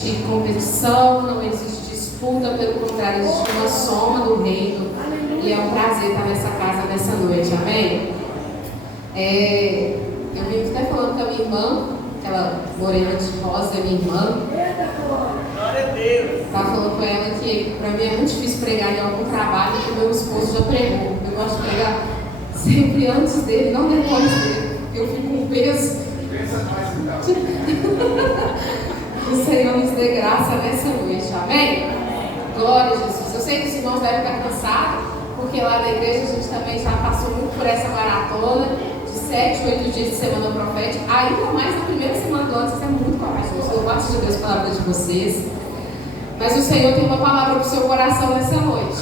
existe competição, não existe disputa, pelo contrário, existe uma soma do reino. E é um prazer estar nessa casa nessa noite, amém? Eu vim até falando com a minha irmã, aquela morena de rosa, minha irmã. Glória a Deus. Estava falando com ela que para mim é muito difícil pregar em algum trabalho que meu esposo já pregou. Eu gosto de pregar sempre antes dele, não depois dele, porque eu fico com peso. Pensa mais então. O Senhor nos dê graça nessa noite, amém? Glória a Jesus. Eu sei que os irmãos devem estar cansados, porque lá na igreja a gente também já passou muito por essa maratona de 7, 8 dias de semana profética, ainda mais na primeira semana do ano. Isso é muito corajoso. Eu gosto de Deus pela vida de vocês. Mas o Senhor tem uma palavra para o seu coração nessa noite.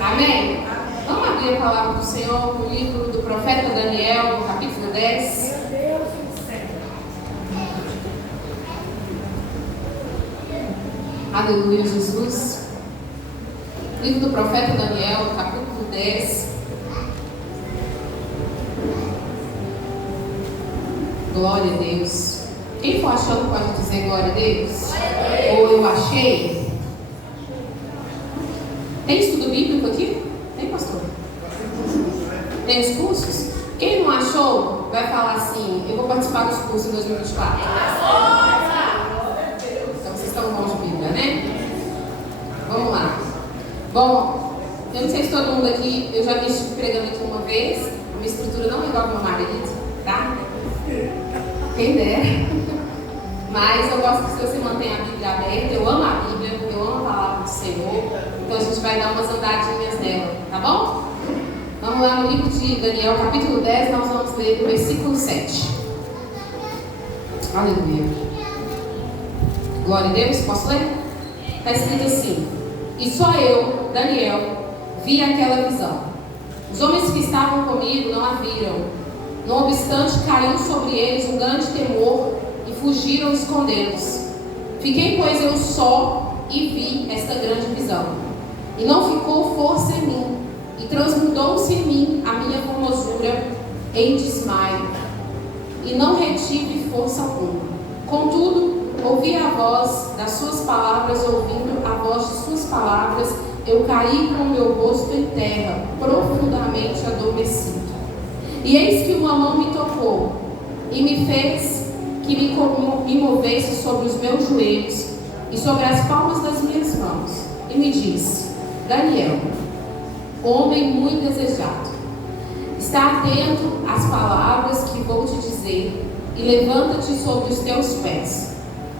Amém? Vamos abrir a palavra do Senhor no livro do profeta Daniel, no capítulo 10. Aleluia, Jesus. Livro do profeta Daniel, capítulo 10. Glória a Deus. Quem for achando pode dizer glória a Deus? Ou eu achei? Tem estudo bíblico aqui? Tem, pastor? Tem os cursos? Quem não achou, vai falar assim: eu vou participar dos cursos em 2024. Então vocês estão bons de Bíblia, né? Vamos lá. Bom, eu não sei se todo mundo aqui, eu já estive pregando aqui uma vez. A minha estrutura não é igual ao meu marido, tá? Quem dera. Mas eu gosto que você mantenha a Bíblia aberta. Eu amo a Bíblia, eu amo a palavra do Senhor. Então a gente vai dar umas andadinhas nela, tá bom? Vamos lá no livro de Daniel, capítulo 10, nós vamos ler do versículo 7. Aleluia. Glória a Deus, posso ler? Está escrito assim: e só eu, Daniel, vi aquela visão. Os homens que estavam comigo não a viram. Não obstante, caiu sobre eles um grande temor e fugiram escondendo-se. Fiquei, pois, eu só e vi esta grande visão. E não ficou força em mim, e transmudou-se em mim a minha formosura em desmaio, e não retive força alguma. Contudo, ouvi a voz das suas palavras, ouvindo a voz de suas palavras, eu caí com o meu rosto em terra, profundamente adormecido. E eis que uma mão me tocou, e me fez que me movesse sobre os meus joelhos e sobre as palmas das minhas mãos, e me disse: Daniel, homem muito desejado, está atento às palavras que vou te dizer, e levanta-te sobre os teus pés,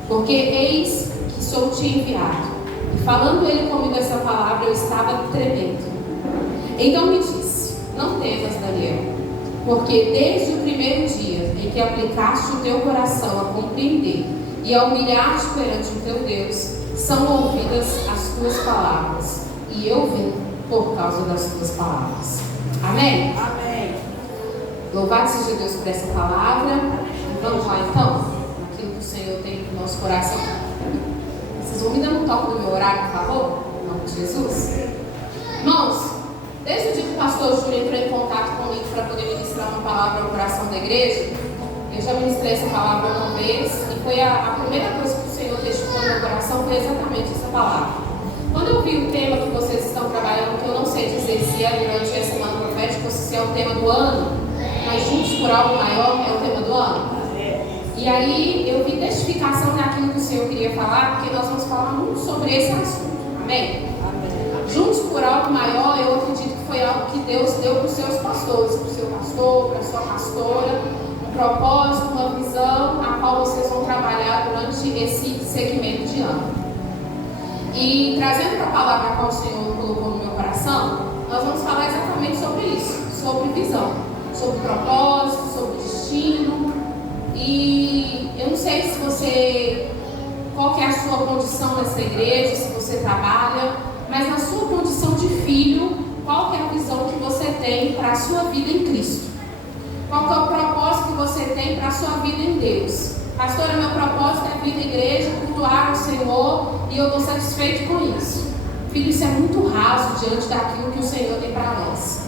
porque eis que sou-te enviado. E falando ele comigo essa palavra, eu estava tremendo. Então me disse: não temas, Daniel, porque desde o primeiro dia em que aplicaste o teu coração a compreender e a humilhar-te perante o teu Deus, são ouvidas as tuas palavras, e eu vim por causa das tuas palavras. Amém? Amém. Louvado seja Deus por essa palavra. Vamos lá então, aquilo que o Senhor tem no nosso coração. Vocês vão me dando um toque do meu horário, por favor? Em nome de Jesus. Irmãos, desde o dia que o pastor Júlio entrou em contato comigo para poder ministrar uma palavra ao coração da igreja, eu já ministrei essa palavra uma vez, e foi a primeira coisa que o Senhor deixou no meu coração, foi exatamente essa palavra. Quando eu vi o tema que vocês estão trabalhando, que eu não sei dizer se é durante a semana profética ou se é o tema do ano, mas juntos por algo maior é o tema do ano. E aí eu vi testificação daquilo que o Senhor queria falar, porque nós vamos falar muito sobre esse assunto. Amém? Juntos por algo maior, eu acredito que foi algo que Deus deu para os seus pastores, para o seu pastor, para a sua pastora, um propósito, uma visão, a qual vocês vão trabalhar durante esse segmento de ano. E trazendo para a palavra a qual o Senhor colocou no meu coração, nós vamos falar exatamente sobre isso, sobre visão, sobre propósito, sobre destino. E eu não sei se você, qual que é a sua condição nessa igreja, se você trabalha, mas na sua condição de filho, qual que é a visão que você tem para a sua vida em Cristo? Qual que é o propósito que você tem para a sua vida em Deus? Pastora, meu propósito é vir à igreja, cultuar o Senhor, e eu estou satisfeito com isso. Filho, isso é muito raso diante daquilo que o Senhor tem para nós.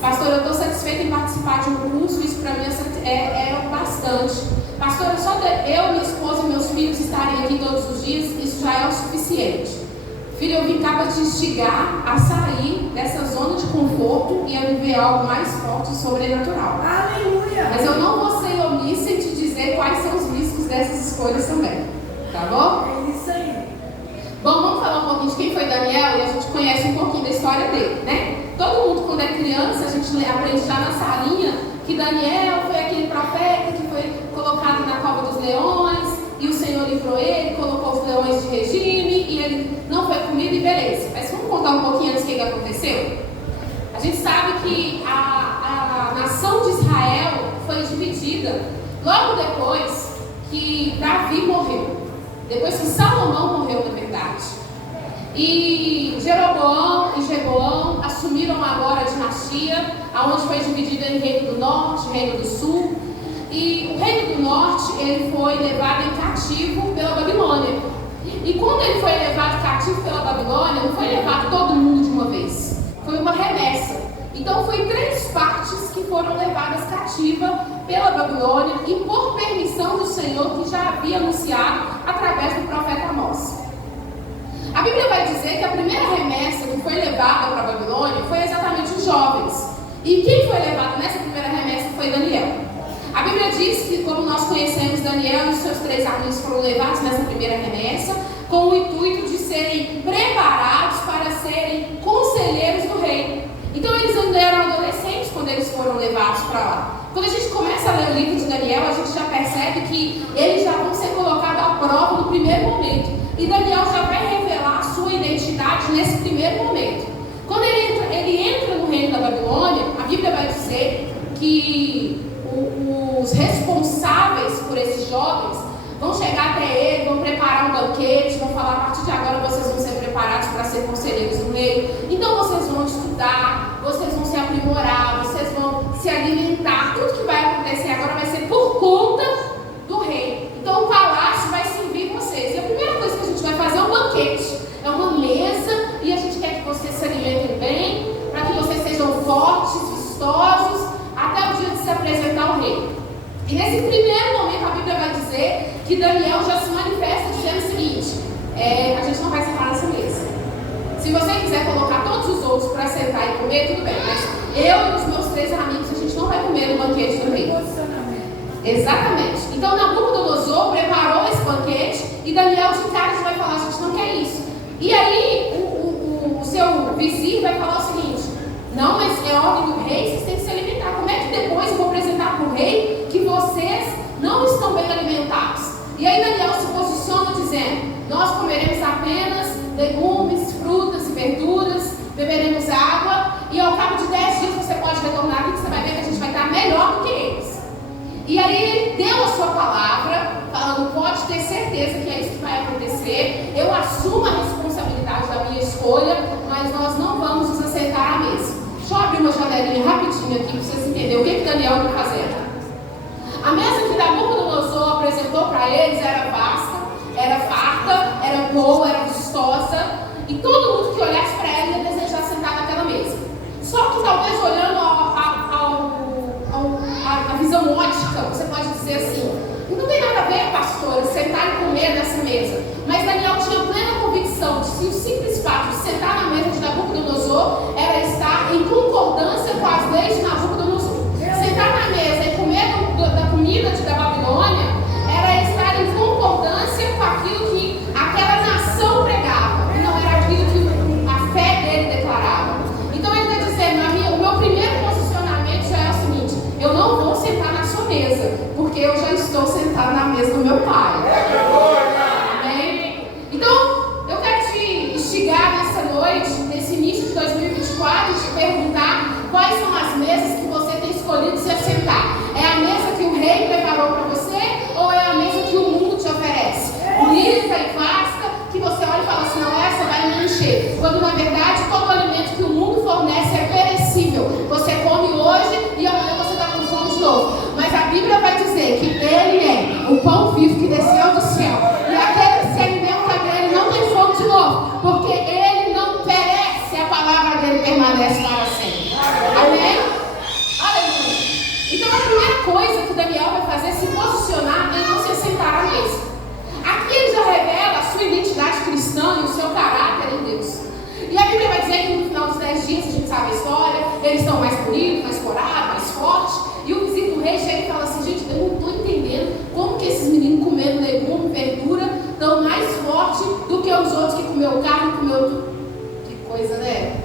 Pastora, eu estou satisfeita em participar de um curso, isso para mim é bastante. pastora, só eu, minha esposa e meus filhos estarem aqui todos os dias, isso já é o suficiente. Filho, eu vim cá para te instigar a sair dessa zona de conforto e a viver algo mais forte e sobrenatural. Aleluia! Mas eu não vou ser omissa em te dizer quais são os riscos dessas escolhas também. Tá bom? É isso aí. Bom, vamos falar um pouquinho de quem foi Daniel e a gente conhece um pouquinho da história dele, né? Todo mundo, quando é criança, a gente aprende já na salinha que Daniel foi aquele profeta que foi colocado na cova dos leões e o Senhor livrou ele, colocou os leões de regime e ele não foi comido e beleza. Mas vamos contar um pouquinho antes o que aconteceu? A gente sabe que a nação de Israel foi dividida logo depois que Davi morreu. Depois que Salomão morreu, na verdade. E Jeroboão e Jeroboão assumiram agora a dinastia, aonde foi dividida em Reino do Norte, Reino do Sul. E o Reino do Norte, ele foi levado em cativo pela Babilônia. E quando ele foi levado cativo pela Babilônia, não foi levado todo mundo de uma vez. Foi uma remessa. Então foi 3 partes que foram levadas cativa pela Babilônia e por permissão do Senhor, que já havia anunciado através do profeta Amós. A Bíblia vai dizer que a primeira remessa que foi levada para a Babilônia foi exatamente os jovens. E quem foi levado nessa primeira remessa foi Daniel. A Bíblia diz que, como nós conhecemos, Daniel e os seus 3 amigos foram levados nessa primeira remessa com o intuito de serem preparados para serem conselheiros do rei. Então eles ainda eram adolescentes quando eles foram levados para lá. Quando a gente começa a ler o livro de Daniel, a gente já percebe que eles já vão ser colocados à prova no primeiro momento. E Daniel já vai revelar a sua identidade nesse primeiro momento. Quando ele entra no reino da Babilônia, a Bíblia vai dizer que os responsáveis por esses jovens vão chegar até ele, vão preparar um banquete, vão falar: a partir de agora vocês vão ser preparados para ser conselheiros do rei. Então vocês vão estudar, vocês vão se aprimorar, vocês vão se alimentar. Tudo que vai acontecer agora vai ser por conta do rei. Então o palácio vai servir vocês. E a primeira coisa que a gente vai fazer é um banquete. É uma mesa e a gente quer que vocês se alimentem bem, para que vocês sejam fortes, vistosos, até o dia de se apresentar ao rei. E nesse primeiro momento a Bíblia vai dizer que Daniel já se manifesta dizendo o seguinte: a gente não vai sentar nessa mesa. Se você quiser colocar todos os outros para sentar e comer, tudo bem, mas eu e os meus 3 amigos, a gente não vai comer no banquete do rei. Exatamente. Então Nabucodonosor preparou esse banquete e Daniel de cara vai falar: a gente não quer isso. E aí o seu vizinho vai falar o seguinte: não, mas é ordem do rei, vocês têm que se alimentar. Como é que depois eu vou apresentar para o rei que vocês não estão bem alimentados? E aí Daniel se posiciona dizendo: nós comeremos apenas legumes, frutas e verduras, beberemos água, e ao cabo de 10 dias você pode retornar aqui, que você vai ver que a gente vai estar melhor do que eles. E aí ele deu a sua palavra, falando: pode ter certeza que é isso que vai acontecer, eu assumo a responsabilidade da minha escolha, mas nós não vamos nos assentar à mesa. Deixa eu abrir uma janelinha rapidinho aqui para vocês entenderem o que Daniel está fazendo. A mesa que Nabucodonosor apresentou para eles era vasta, era farta, era boa, era vistosa, e todo mundo que olhasse para ela ia desejar sentar naquela mesa. Só que talvez olhando a visão ótica, você pode dizer assim: não tem nada a ver, pastora, sentar e comer nessa mesa. Mas Daniel tinha plena convicção de que o simples fato de sentar na mesa de Nabucodonosor era estar em concordância com as leis de Nabucodonosor. Sentar na mesa e comer da comida da Babilônia era estar em concordância com aquilo que aquela nação pregava, e não era aquilo que a fé dele declarava. Então ele está dizendo: o meu primeiro posicionamento já é o seguinte: eu não vou sentar na sua mesa, porque eu já estou sentado na mesa do meu pai. Amém? Então, eu quero te instigar nessa noite, nesse início de 2024, te perguntar quais são as mesas que você tem escolhido se assentar. É a mesa que o rei preparou para você, ou é a mesa que o mundo te oferece? Rica e vasta, que você olha e fala assim: não, essa vai me encher. Quando na verdade todo alimento que o mundo fornece é perecível. Você come hoje e amanhã você está com fome de novo. Mas a Bíblia vai dizer que ele é o pão vivo que desceu do céu. E aquele que se alimenta dele não tem fome de novo, porque ele não perece, a palavra dele permanece para sempre. Amém? Aleluia. Então a primeira coisa que Daniel vai fazer é se posicionar ter os outros que comeu carne, comeu tudo. Que coisa, né?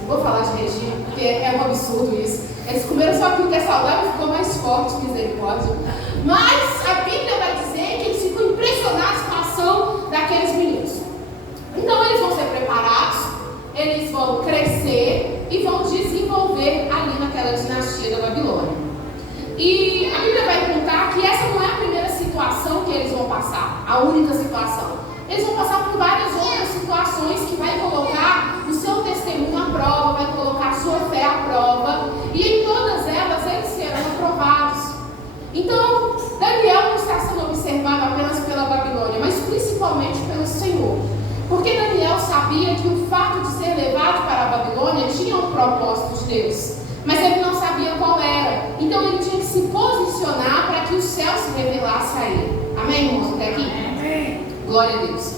Não vou falar de regime, porque é um absurdo isso. Eles comeram só aquilo que é saudável e ficou mais forte, misericórdia. Mas a Bíblia vai dizer que eles ficam impressionados com a ação daqueles meninos. Então eles vão ser preparados, eles vão crescer e vão desenvolver ali naquela dinastia da Babilônia. E a Bíblia vai contar que essa não é a primeira situação que eles vão passar, a única situação. Eles vão passar por várias outras situações que vai colocar o seu testemunho à prova, vai colocar a sua fé à prova, e em todas elas eles serão aprovados. Então, Daniel não está sendo observado apenas pela Babilônia, mas principalmente pelo Senhor. Porque Daniel sabia que o fato de ser levado para a Babilônia tinha um propósito de Deus, mas ele não sabia qual era. Então ele tinha que se posicionar para que o céu se revelasse a ele. Amém, irmãos? Até aqui? Amém. Glória a Deus.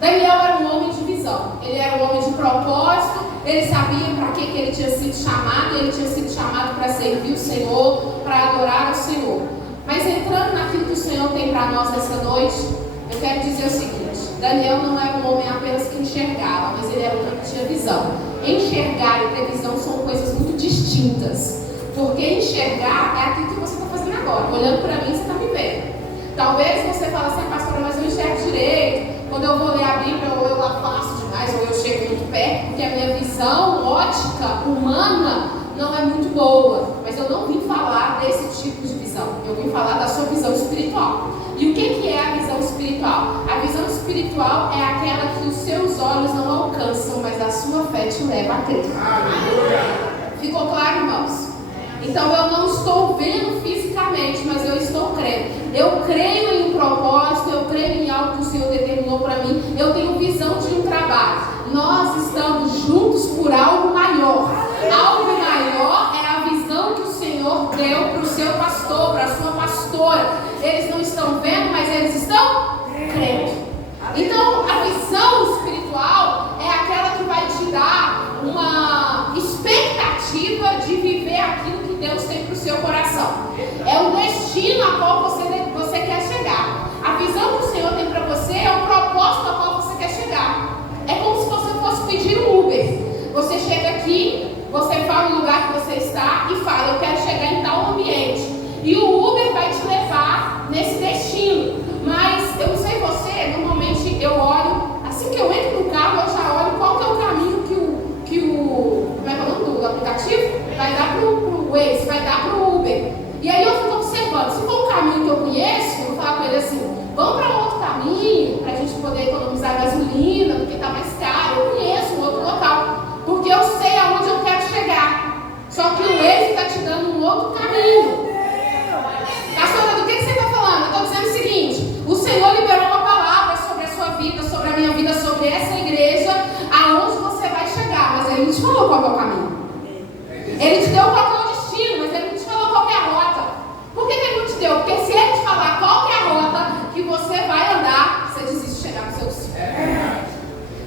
Daniel era um homem de visão, ele era um homem de propósito, ele sabia para que ele tinha sido chamado, ele tinha sido chamado para servir o Senhor, para adorar o Senhor. Mas entrando naquilo que o Senhor tem para nós essa noite, eu quero dizer o seguinte: Daniel não era um homem apenas que enxergava, mas ele era um homem que tinha visão. Enxergar e ter visão são coisas muito distintas, porque enxergar é aquilo que você está fazendo agora. Olhando para mim, você está me vendo. Talvez você fale assim: pastora, mas eu enxergo direito. Quando eu vou ler a Bíblia, ou eu afasto demais, ou eu chego muito perto, porque a minha visão ótica humana não é muito boa. Mas eu não vim falar desse tipo de visão. Eu vim falar da sua visão espiritual. E o que é a visão espiritual? A visão espiritual é aquela que os seus olhos não alcançam, mas a sua fé te leva a crer. Ficou claro, irmãos? Então eu não estou vendo fisicamente, mas eu estou crendo. Eu creio em um propósito, eu creio em algo que o Senhor determinou para mim. Eu tenho visão de um trabalho. Nós estamos juntos por algo maior. Algo maior é a visão que o Senhor deu para o seu pastor, para a sua pastora. Eles não estão vendo, mas eles estão crendo. Então a visão espiritual é aquela que vai te dar uma expectativa de viver aquilo que Deus tem para o seu coração. É o destino a qual você quer chegar. A visão que o Senhor tem para você é o propósito a qual você quer chegar. É como se você fosse pedir um Uber. Você chega aqui, você fala o lugar que você está e fala: eu quero chegar em tal ambiente. E o Uber vai te levar nesse destino. Mas eu não sei você, normalmente eu olho, assim que eu entro no carro, eu já olho qual que é o caminho que o como é que é o nome do aplicativo? Vai dar pro Waze, vai dar pro Uber. E aí eu fico observando. Se for um caminho que eu conheço, eu falo com ele assim: vamos para um outro caminho, para a gente poder economizar gasolina, porque está mais caro. Eu conheço um outro local, porque eu sei aonde eu quero chegar. Só que o Waze está te dando um outro caminho. Pastora, do que você está falando? Eu estou dizendo o seguinte: o Senhor liberou uma palavra sobre a sua vida, sobre a minha vida, sobre essa igreja, aonde você vai chegar, mas Ele não te falou qual é o caminho. Ele te deu qual é o destino, mas Ele não te falou qual é a rota. Por que Ele não te deu? Porque se Ele te falar qual é a rota que você vai andar, você desiste de chegar no seu destino.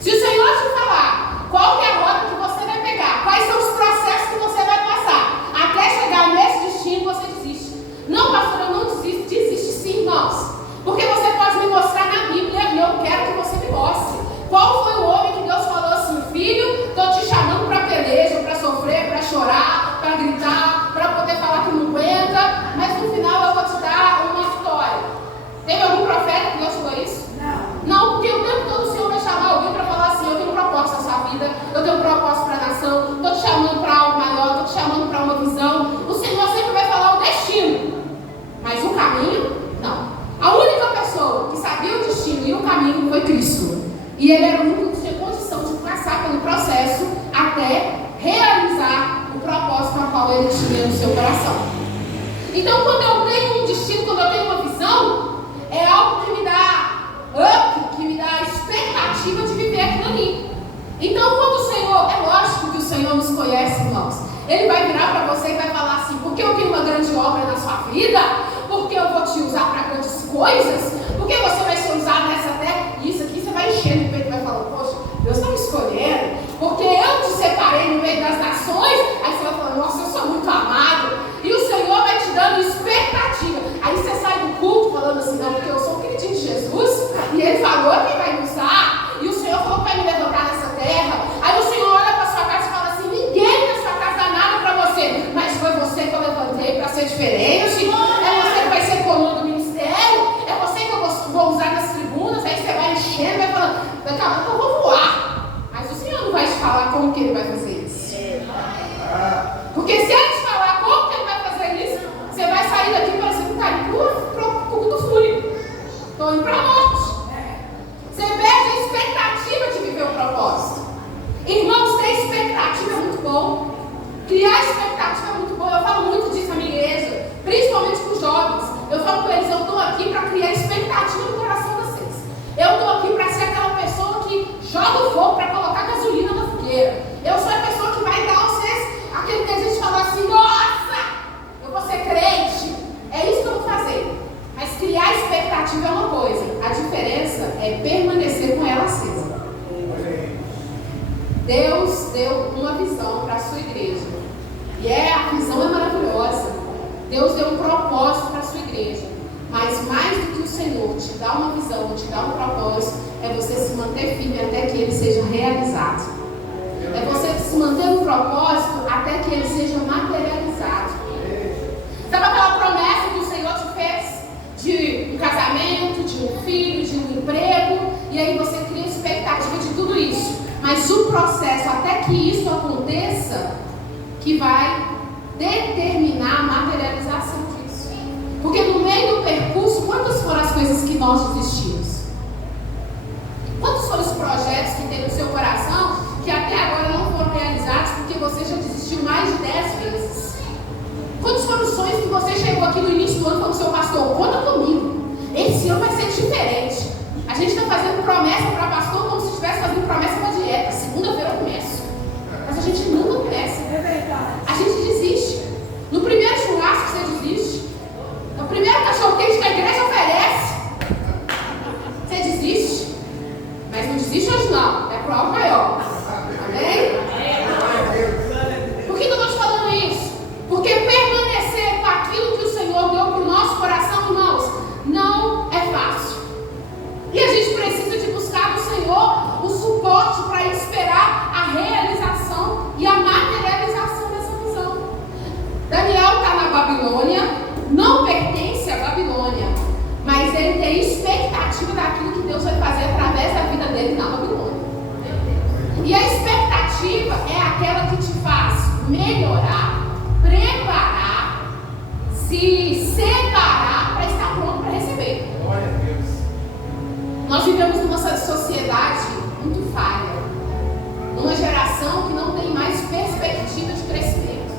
Se o Senhor te falar qual é a rota que você vai pegar, quais são os processos que você vai passar até chegar nesse destino, você desiste. Não, pastor, eu não desisto. Desiste sim, irmãos. Porque você pode me mostrar na Bíblia e eu quero que você me mostre. Qual foi o homem que Deus falou assim: filho, estou te chamando para peleja, para sofrer, para chorar, para gritar, para poder falar que não aguenta, mas no final eu vou te dar uma vitória. Teve algum profeta que Deus falou isso? Não, porque o tempo todo o Senhor vai chamar alguém para falar assim: eu tenho um propósito na sua vida, eu tenho um propósito para a nação, estou te chamando para algo maior, estou te chamando para uma visão. O Senhor sempre vai falar o destino, mas o caminho, não. A única pessoa que sabia o destino e o caminho foi Cristo. E Ele era o único que tinha condição de passar pelo processo até realizar o propósito a qual Ele tinha no seu coração. Então, quando eu tenho um destino, quando eu tenho uma visão, é algo que me dá up, que me dá expectativa de viver aquilo ali. Então, quando o Senhor, é lógico que o Senhor nos conhece, irmãos. Ele vai virar para você e vai falar assim: porque eu tenho uma grande obra na sua vida, porque eu vou te usar para grandes coisas, porque você vai ser usado nessa terra. Isso aqui você vai encher no peito e vai falar: poxa, Deus está me escolhendo, porque eu te separei no meio das nações. Aí você vai falar: nossa, eu sou muito amado. E o Senhor vai te dando expectativa. Aí você sai do culto falando assim: não, porque eu sou o queridinho de Jesus, e Ele falou que vai me usar, e o Senhor mexendo, vai falando, daqui a pouco eu vou voar. Mas o Senhor não vai te falar como que Ele vai fazer isso. Porque se Ele te falar como que Ele vai fazer isso, você vai sair daqui parecendo um cara pro do fúria. Estou indo para a morte. Você perde a expectativa de viver o propósito. Irmãos, ter expectativa é muito bom. Criar expectativa é muito bom. Eu falo muito disso na minha igreja, principalmente com os jovens. Eu falo com eles, eu estou aqui para criar expectativa no coração de vocês. Eu estou aqui para ser aquela pessoa que joga o fogo para colocar gasolina na fogueira. Eu sou a pessoa que vai dar a vocês aquele desejo de falar assim, nossa, eu vou ser crente. É isso que eu vou fazer. Mas criar expectativa é uma coisa. A diferença é permanecer com ela acesa. Deus deu uma visão para a sua igreja. E a visão é maravilhosa. Deus deu um propósito para a sua igreja. Mas mais do que o Senhor te dá uma visão, te dá um propósito, é você se manter firme até que ele seja realizado. É você se manter no propósito até que ele seja materializado. Sabe aquela promessa que o Senhor te fez? De um casamento, de um filho, de um emprego. E aí você cria expectativa de tudo isso. Mas o processo até que isso aconteça, que vai determinar a materialização disso. Porque no meio do percurso, quantas foram as coisas que nós desistimos? Quantos foram os projetos que tem no seu coração que até agora não foram realizados porque você já desistiu mais de 10 vezes? Quantos foram os sonhos que você chegou aqui no início do ano falando, seu pastor, conta comigo, esse ano vai ser diferente. A gente está fazendo promessa para pastor como se estivesse fazendo promessa para dieta. Segunda-feira eu começo. Mas a gente nunca começa. É verdade. A gente desiste. No primeiro churrasco você desiste. No primeiro cachorro-quente que a igreja oferece, você desiste. Mas não desiste hoje não. É pro algo maior. Amém? Por que eu estou te falando isso? Porque permanecer com aquilo que o Senhor deu para o nosso coração, irmãos, não é fácil. E a gente precisa de buscar no Senhor o suporte para esperar a realização e a materialização dessa visão. Daniel está na Babilônia, não pertence à Babilônia, mas ele tem expectativa daquilo que Deus vai fazer através da vida dele na Babilônia. E a expectativa é aquela que te faz melhorar, preparar, se separar para estar pronto para receber. Glória a Deus. Nós vivemos numa sociedade muito falha, numa geração que não tem mais perspectiva de crescimento.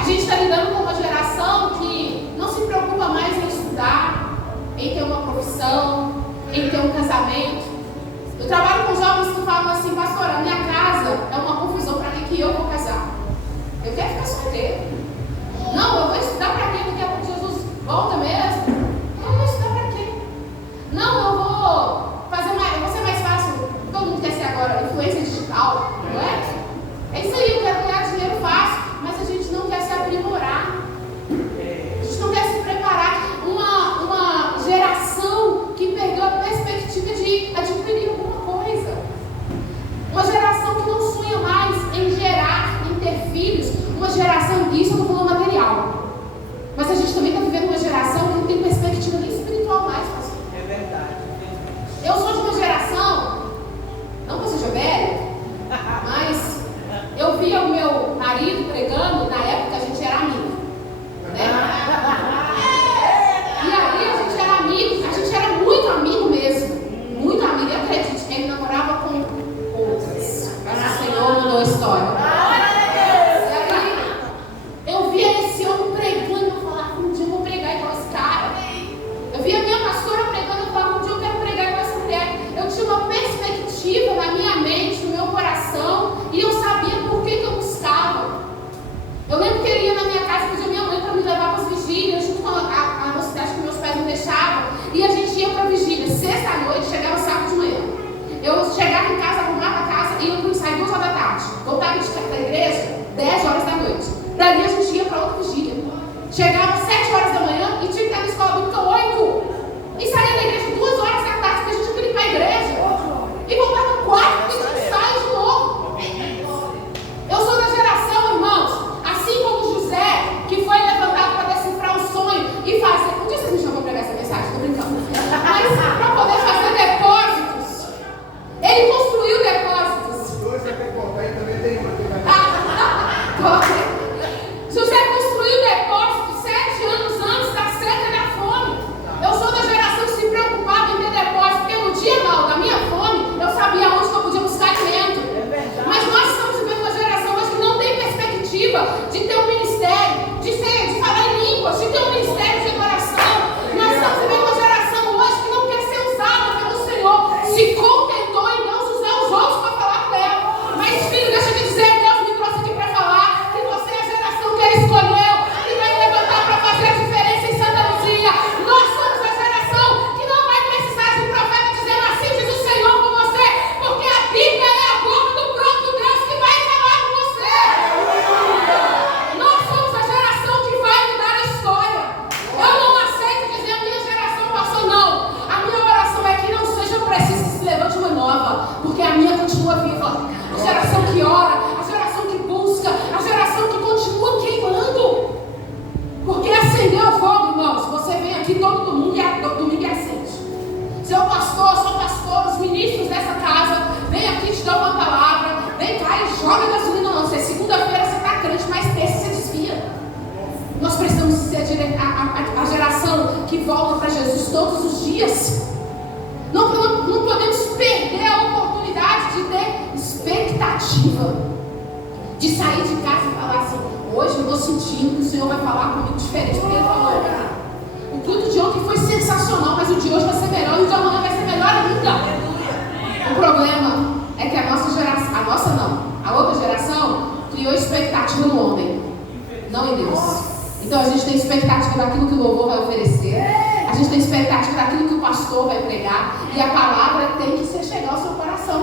A gente está lidando com uma geração que não se preocupa mais em estudar, em ter uma profissão, em ter um casamento. Eu trabalho com jovens que falam assim, pastor, a minha casa é uma confusão, para que eu vou casar? Eu quero ficar solteiro. Não, eu vou estudar para quê? Daqui a pouco Jesus volta mesmo. Eu vou estudar para quê? Não, eu vou fazer mais, eu vou ser mais fácil. Todo mundo quer ser agora influência digital, não é? É isso aí, eu quero ganhar dinheiro fácil, mas a gente não quer se aprimorar. A gente não quer se preparar. Uma geração que perdeu a perspectiva de adquirir alguma coisa. Uma geração que não sonha mais em gerar, em ter filhos. Uma geração, isso eu não estou falando material. Mas a gente também está vivendo uma geração que não tem perspectiva nem espiritual mais, pastor. É verdade. Eu sou de uma geração, não que eu seja velha, mas eu via o meu marido pregando, na época a gente era amigo, né? E aí a gente era amigo, a gente era muito amigo mesmo, muito amigo, e acredite, ele namorava com outras, mas o Senhor mudou a história. E aí, eu via esse homem pregando, eu falava, um dia eu vou pregar igual esse cara. Eu via a minha pastora pregando, eu falava, um dia eu quero pregar igual essa mulher. Eu tinha uma perspectiva na minha mente, no meu coração, e eu sabia por que eu buscava. Eu lembro que ele ia na minha casa, pedia minha mãe para me levar para as vigílias, junto com a mocidade que meus pais não deixavam, e a gente ia para a vigília, sexta à noite, chegava sábado de manhã. Eu chegava em casa, arrumava a casa, e ia para o ensaio 2 horas da tarde. Voltava da igreja, 10 horas da noite. Dali a gente ia para outra vigília. Chegava 7 horas da manhã e tinha que estar na escola bíblica 8. E saía da igreja 2 horas da tarde, porque a gente tinha que ir para a igreja. E voltava 4, porque a gente sai de novo. De sair de casa e falar assim, hoje eu estou sentindo que o Senhor vai falar comigo diferente do que Ele falou. O culto de ontem foi sensacional, mas o de hoje vai ser melhor e o de amanhã vai ser melhor ainda. O problema é que a nossa geração, a nossa não, a outra geração criou expectativa no homem, não em Deus. Então a gente tem expectativa daquilo que o louvor vai oferecer, a gente tem expectativa daquilo que o pastor vai pregar, e a palavra tem que chegar ao seu coração,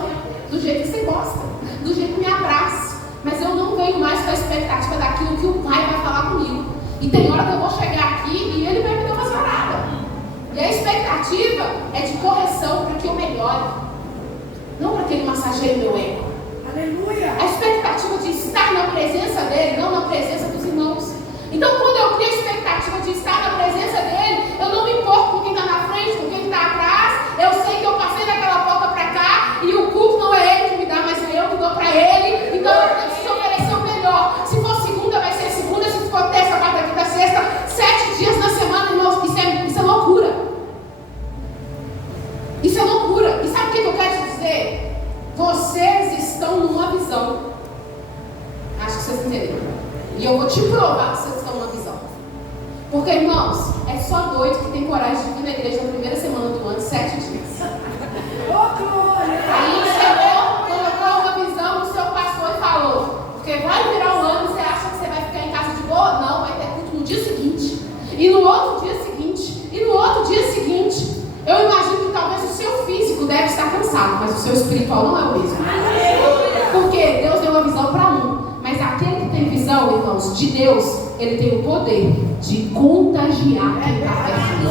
do jeito que você gosta, do jeito que me abraça. Mas eu não venho mais com a expectativa daquilo que o Pai vai falar comigo. E tem hora que eu vou chegar aqui e Ele vai me dar uma sarada. E a expectativa é de correção para que eu melhore, não para que Ele massageie meu ego. Aleluia! A expectativa de estar na presença dEle, não na presença dos irmãos. Então, quando eu crio a expectativa de estar na presença dEle, eu não me importo com quem está na frente, com quem está atrás. Eu sei que eu passei daquela porta para cá e o culto não é Ele que me dá, mas é eu que dou para Ele. Então, eu preciso oferecer o melhor. Se for segunda, vai ser segunda. Se for terça, quarta, quinta, sexta, 7 dias na semana, irmãos, isso é loucura. Isso é loucura. E sabe o que eu quero te dizer? Vocês estão numa visão. Acho que vocês entenderam. E eu vou te provar que vocês estão numa visão. Porque, irmãos, é só doido que tem coragem de vir na igreja na primeira semana do ano, 7 dias. Aí chegou, colocou uma visão no seu pastor e falou, porque vai virar um ano e você acha que você vai ficar em casa de boa? Não, vai ter culto no dia seguinte. E no outro dia seguinte. E no outro dia seguinte. Eu imagino que talvez o seu físico deve estar cansado, mas o seu espiritual não é o mesmo. Porque Deus deu uma visão para um. Mas aquele que tem visão, irmãos, de Deus, ele tem o poder de contagiar quem está perto.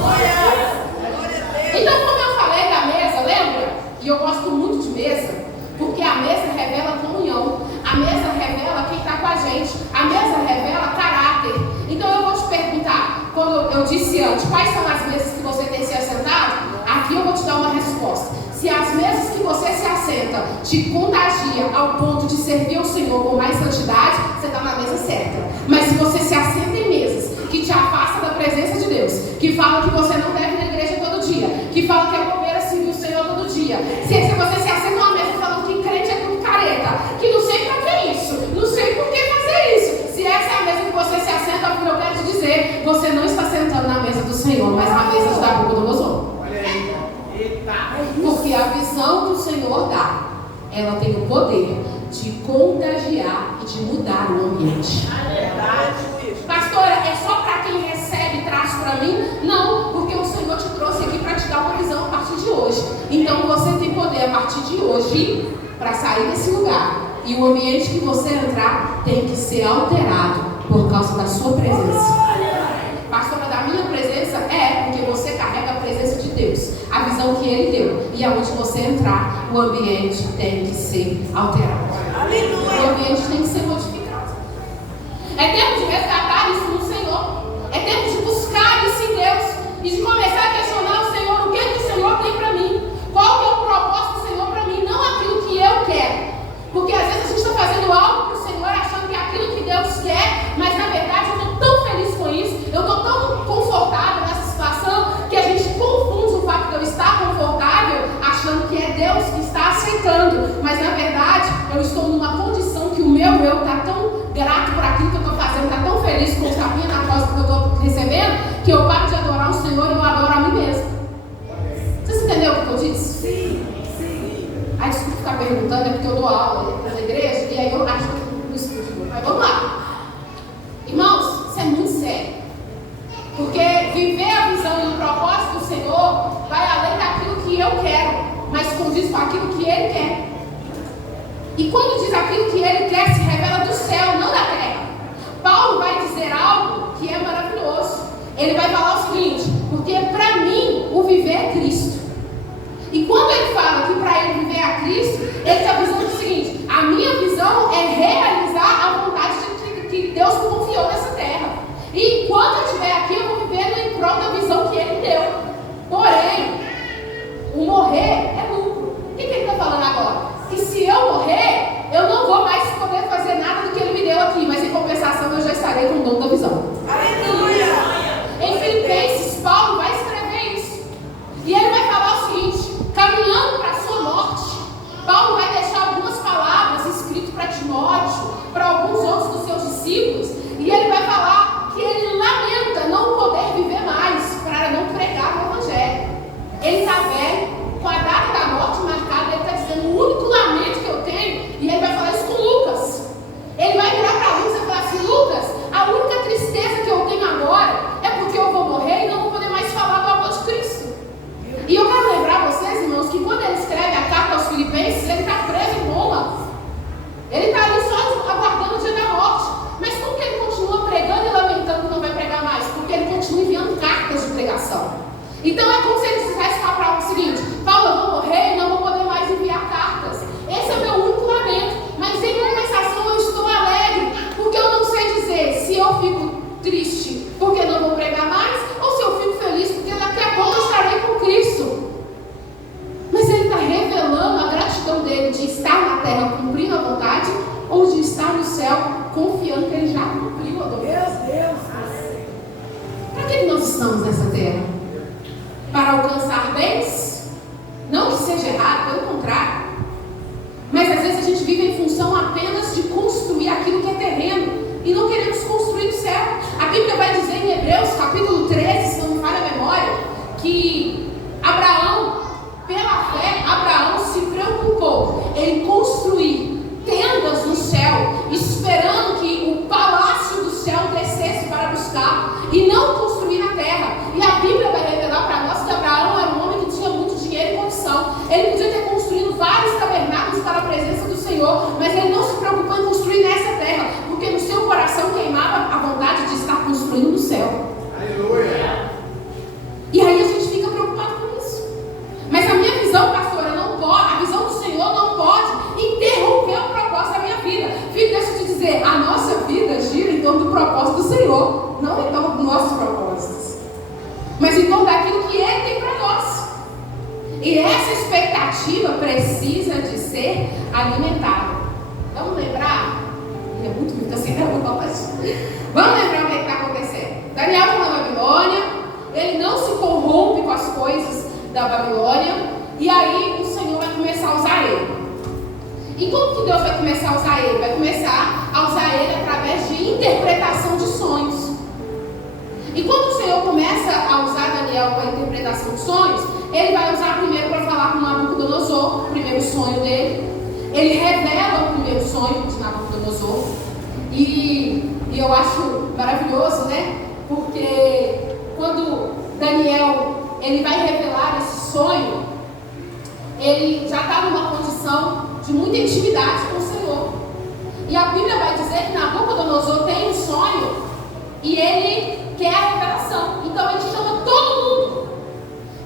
Então, como eu falei da mesa, lembra? E eu gosto muito de mesa, porque a mesa revela comunhão. A mesa revela quem está com a gente. A mesa revela caráter. Então, eu vou te perguntar, quando eu disse antes, quais são as mesas que você tem se assentado? Aqui eu vou te dar uma resposta. Se as mesas que você se assenta te contagia ao ponto de servir ao Senhor com mais santidade, você está na mesa certa. Mas se você se assenta em mesas que te afasta da presença de Deus, que fala que você não deve ir na igreja todo dia, que fala que é bobeira servir o Senhor todo dia, se você se assenta numa mesa falando que crente é tudo careta, que não sei pra que isso, não sei por que fazer isso, se essa é a mesa que você se assenta, eu quero te dizer, você não está sentando na mesa do Senhor, mas na mesa de Nabucodonosor. Porque a visão que o Senhor dá, ela tem o poder de contagiar e de mudar o ambiente. Pastora, é só para quem recebe e traz para mim? Não, porque o Senhor te trouxe aqui para te dar uma visão a partir de hoje. Então você tem poder a partir de hoje para sair desse lugar. E o ambiente que você entrar tem que ser alterado por causa da sua presença. Pastora, da minha presença é porque você carrega a presença de Deus, a visão que Ele deu. E aonde você entrar, o ambiente tem que ser alterado. Aleluia. O ambiente tem que ser modificado. É tempo de resgatar isso no Senhor. É tempo de buscar isso em Deus. E de começar a questionar o Senhor. O que é que o Senhor tem para mim? Qual que é o propósito do Senhor para mim? Não aquilo que eu quero. Porque às vezes a gente está fazendo algo para o Senhor achando que é aquilo que Deus quer. Mas na verdade eu estou tão feliz com isso. Eu estou tão confortável nessa situação que a gente confunde o fato de eu estar confortável achando que é Deus que está aceitando. Mas na verdade eu estou numa condição que o meu eu está tão grato por aquilo que eu estou fazendo, está tão feliz com o tapinha na costa que eu estou recebendo, que eu paro de adorar o Senhor e eu adoro a mim mesmo. Vocês entenderam o que eu disse? Sim, sim. Aí desculpa ficar perguntando, é porque eu dou aula na igreja e aí eu acho que eu não escuto. Mas vamos lá. Irmãos, isso é muito sério. Porque viver a visão e o propósito do Senhor vai além daquilo que eu quero, mas condiz com aquilo que Ele quer. E quando diz aquilo que Ele quer, se revela do céu, não da terra. Paulo vai dizer algo que é maravilhoso. Ele vai falar o seguinte: porque para mim o viver é Cristo. E quando ele fala que para ele viver é Cristo, ele está dizendo o seguinte: a minha visão é realizar a vontade que Deus me confiou nessa terra. E enquanto eu estiver aqui, eu vou viver em prol da visão que Ele deu. Porém, o morrer é lucro. O que ele está falando agora? Que se eu morrer, eu não vou mais poder fazer nada do que Ele me deu aqui, mas em compensação eu já estarei com o dom da visão. Aleluia! Em Filipenses, Paulo vai escrever isso. E ele vai falar o seguinte: caminhando para a sua morte, Paulo vai deixar algumas palavras escritas para Timóteo, para alguns de estar na terra cumprindo a vontade, ou de estar no céu confiando que ele já cumpriu a vontade. Para que nós estamos nessa terra? Para alcançar bens? Não que seja errado, pelo contrário. Mas às vezes a gente vive em função apenas de construir aquilo que é terreno e não queremos construir o céu. A Bíblia vai dizer em Hebreus capítulo 13, se não me falha a memória, que Abraão, pela fé, Abraão se preocupou em construir tendas no céu, esperando que o palácio do céu descesse para buscar, e não construir na terra. E a Bíblia vai revelar para nós que Abraão era um homem que tinha muito dinheiro e condição. Ele podia ter construído vários tabernáculos para a presença do Senhor, mas ele não se preocupou em construir nessa terra, porque no seu coração queimava a vontade de estar construindo no céu. Aleluia! E aí a gente fica preocupado com isso. Mas a minha visão, pastora, não pode, a visão do Senhor não pode interromper o propósito da minha vida. Filho, deixa eu te dizer, a nossa vida gira em torno do propósito do Senhor, não em torno dos nossos propósitos, mas em torno daquilo que Ele tem para nós. E essa expectativa precisa de ser alimentada. Vamos lembrar? É muito assim, vamos lembrar o que está acontecendo. Daniel está na Babilônia, ele não se corrompe com as coisas da Babilônia, e aí o Senhor vai começar a usar ele. E como que Deus vai começar a usar ele? Vai começar a usar ele através de interpretação de sonhos. E quando o Senhor começa a usar Daniel com a interpretação de sonhos, ele vai usar primeiro para falar com Nabucodonosor, o primeiro sonho dele. Ele revela o primeiro sonho de Nabucodonosor. E eu acho maravilhoso, né? Porque quando Daniel ele vai revelar esse sonho, ele já está numa condição de muita intimidade com o Senhor. E a Bíblia vai dizer que Nabucodonosor tem um sonho e ele quer a revelação. Então ele chama todo mundo.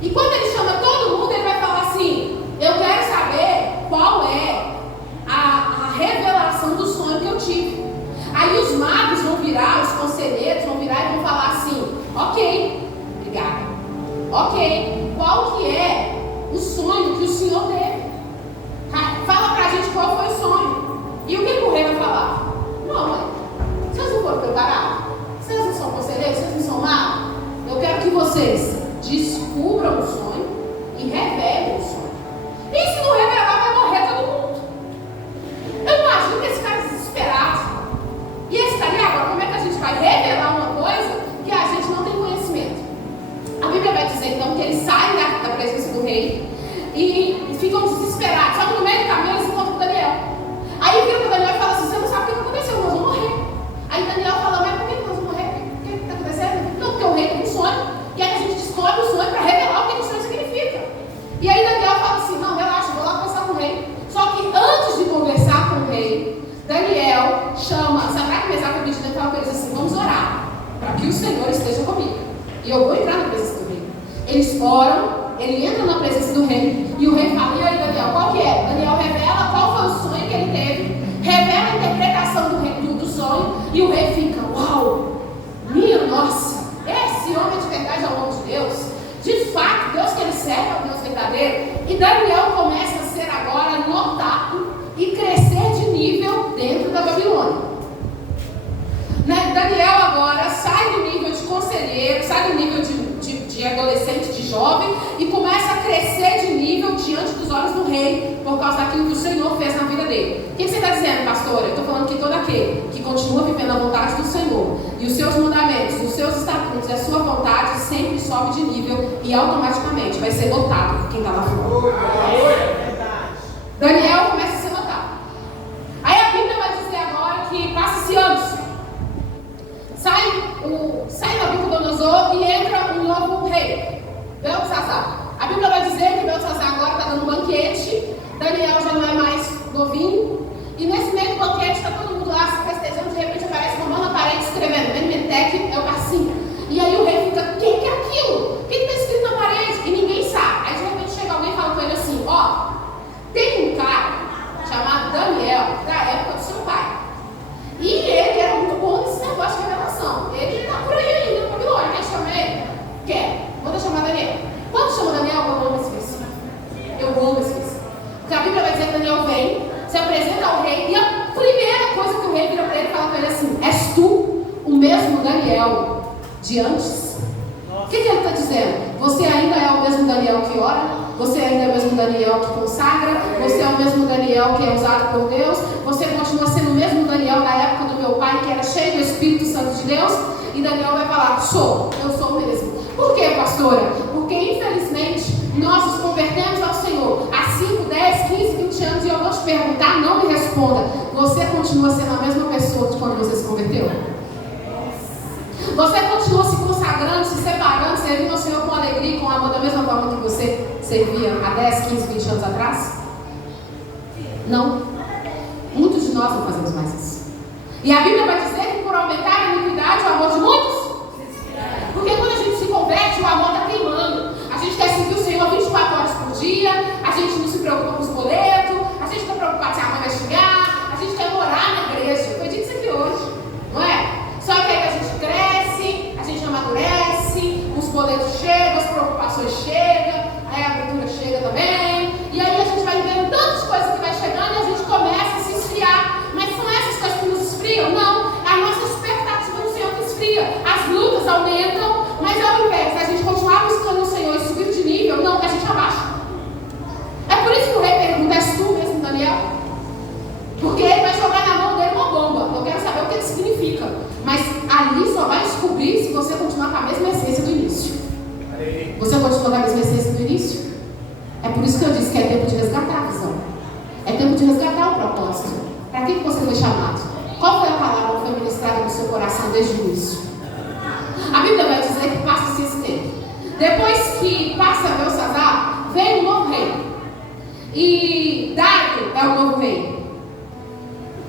E quando ele chama todo mundo, ele vai falar assim: eu quero saber qual é a revelação do sonho que eu tive. Aí os magos vão virar, os conselheiros vão virar e vão falar assim: ok, obrigada. Ok, qual que é o sonho que o Senhor teve? Fala pra gente qual foi o sonho. E o que o rei vai falar? Não, mãe, vocês não foram preparados? Vocês não são conselheiros? Vocês não são magos? Eu quero que vocês descubram o sonho e revelem o sonho. E se não revelar, vai morrer todo mundo. Eu imagino que esse cara é desesperado. E esse cara, agora, como é que a gente vai revelar uma coisa que a gente não tem conhecimento? A Bíblia vai dizer então que eles saem da presença do rei e ficam desesperados. Só que no meio do caminho eles encontram Daniel. Aí vira para Daniel e fala assim: você não sabe o que aconteceu, nós vamos morrer. Aí Daniel fala: mas por que nós vamos morrer? O que está acontecendo? Não, porque o rei tem um sonho. E aí a gente descobre o sonho para revelar o que o sonho significa. E aí Daniel fala assim: não, relaxa, vou lá conversar com o rei. Só que antes de conversar com o rei, Daniel chama Sadraque, Mesaque e Abednego e fala para eles assim: vamos orar para que o Senhor esteja comigo. E eu vou entrar na presença do rei. Eles oram. Ele entra na presença do rei e o rei fala: e aí, Daniel, qual que é? Daniel revela qual foi o sonho que ele teve, revela a interpretação do sonho, e o rei fica: uau, minha nossa, esse homem de verdade é o homem de Deus. De fato, Deus que ele serve é o Deus verdadeiro. E Daniel começa a ser agora notado e crescer de nível dentro da Babilônia. Daniel agora sai do nível de conselheiro, sai do nível de adolescente, de jovem, e começa a crescer de nível diante dos olhos do rei, por causa daquilo que o Senhor fez na vida dele. O que você está dizendo, pastora? Eu estou falando que todo aquele que continua vivendo a vontade do Senhor, e os seus mandamentos, os seus estatutos e a sua vontade, sempre sobe de nível e automaticamente vai ser notado por quem está lá fora. Daniel começa a ser notado. Aí a Bíblia vai dizer agora que passa-se anos. Sai Nabucodonosor e entra um novo rei, Beltesazar. A Bíblia vai dizer que Beltesazar agora está dando um banquete. Daniel já não é mais novinho. E nesse meio do banquete está todo mundo lá se festejando. De repente aparece uma mão na parede escrevendo: Menmetec é o cacique. E aí o rei fica: o que é aquilo? O que está escrito na parede? E ninguém sabe. Aí de repente chega alguém e fala com ele assim: ó, tem um cara chamado Daniel, da época do seu pai. E ele era muito bom nesse negócio de revelação. Ele está por aí ainda, na Babilônia. Quer chamar ele? Quer. Manda chamar Daniel. Quando chama Daniel, eu amo esse versículo. Eu amo esse versículo. Porque a Bíblia vai dizer dizer que Daniel vem, se apresenta ao rei, e a primeira coisa que o rei vira para ele e fala para ele assim: és tu o mesmo Daniel de antes? O que ele está dizendo? Você ainda é o mesmo Daniel que ora? Você ainda é o mesmo Daniel que consagra? Você é o mesmo Daniel que é usado por Deus? Você continua sendo o mesmo Daniel da época do meu pai, que era cheio do Espírito Santo de Deus? E Daniel vai falar: eu sou o mesmo. Por quê, pastora? Porque infelizmente nós nos convertemos ao Senhor há 5, 10, 15, 20 anos, e eu vou te perguntar, não me responda: você continua sendo a mesma pessoa de quando você se converteu? Você continua se consagrando, se separando, servindo ao Senhor com alegria e com amor da mesma forma que você servia há 10, 15, 20 anos atrás? Não. Muitos de nós não fazemos mais isso. E a Bíblia vai dizer que por aumentar a iniquidade, o amor de muitos. Porque quando a gente se converte, o amor está queimando. A gente quer servir o Senhor 24 horas por dia, a gente não se preocupa com os boletos, a gente está preocupado se a mãe vai chegar, a gente quer morar na igreja. Foi dito isso aqui hoje, não é? Só que aí a gente cresce, a gente amadurece, os boletos chegam, as preocupações chegam, aí a aventura chega também, e aí a gente vai vendo tantas coisas que vai chegando e a gente começa a se esfriar. Mas são essas coisas que nos esfriam? Não, a nossa expectativa no Senhor que esfria. As lutas aumentam, mas ao invés da gente continuar buscando o Senhor e subir de nível, não, a gente abaixa. É por isso que o rei pergunta: és tu mesmo, Daniel? Porque ele vai jogar na mão dele uma bomba. Eu quero saber o que isso significa. Mas ali só vai descobrir se você continuar com a mesma essência do início. Você continua com a mesma essência do início? É por isso que eu disse que é tempo de resgatar a visão. É tempo de resgatar o propósito. Para que você foi chamado? Qual foi a palavra que foi ministrada no seu coração desde o início? A Bíblia vai dizer que passa-se esse tempo. Depois que passa Belsazar, vem um novo rei. E Dário é o novo rei.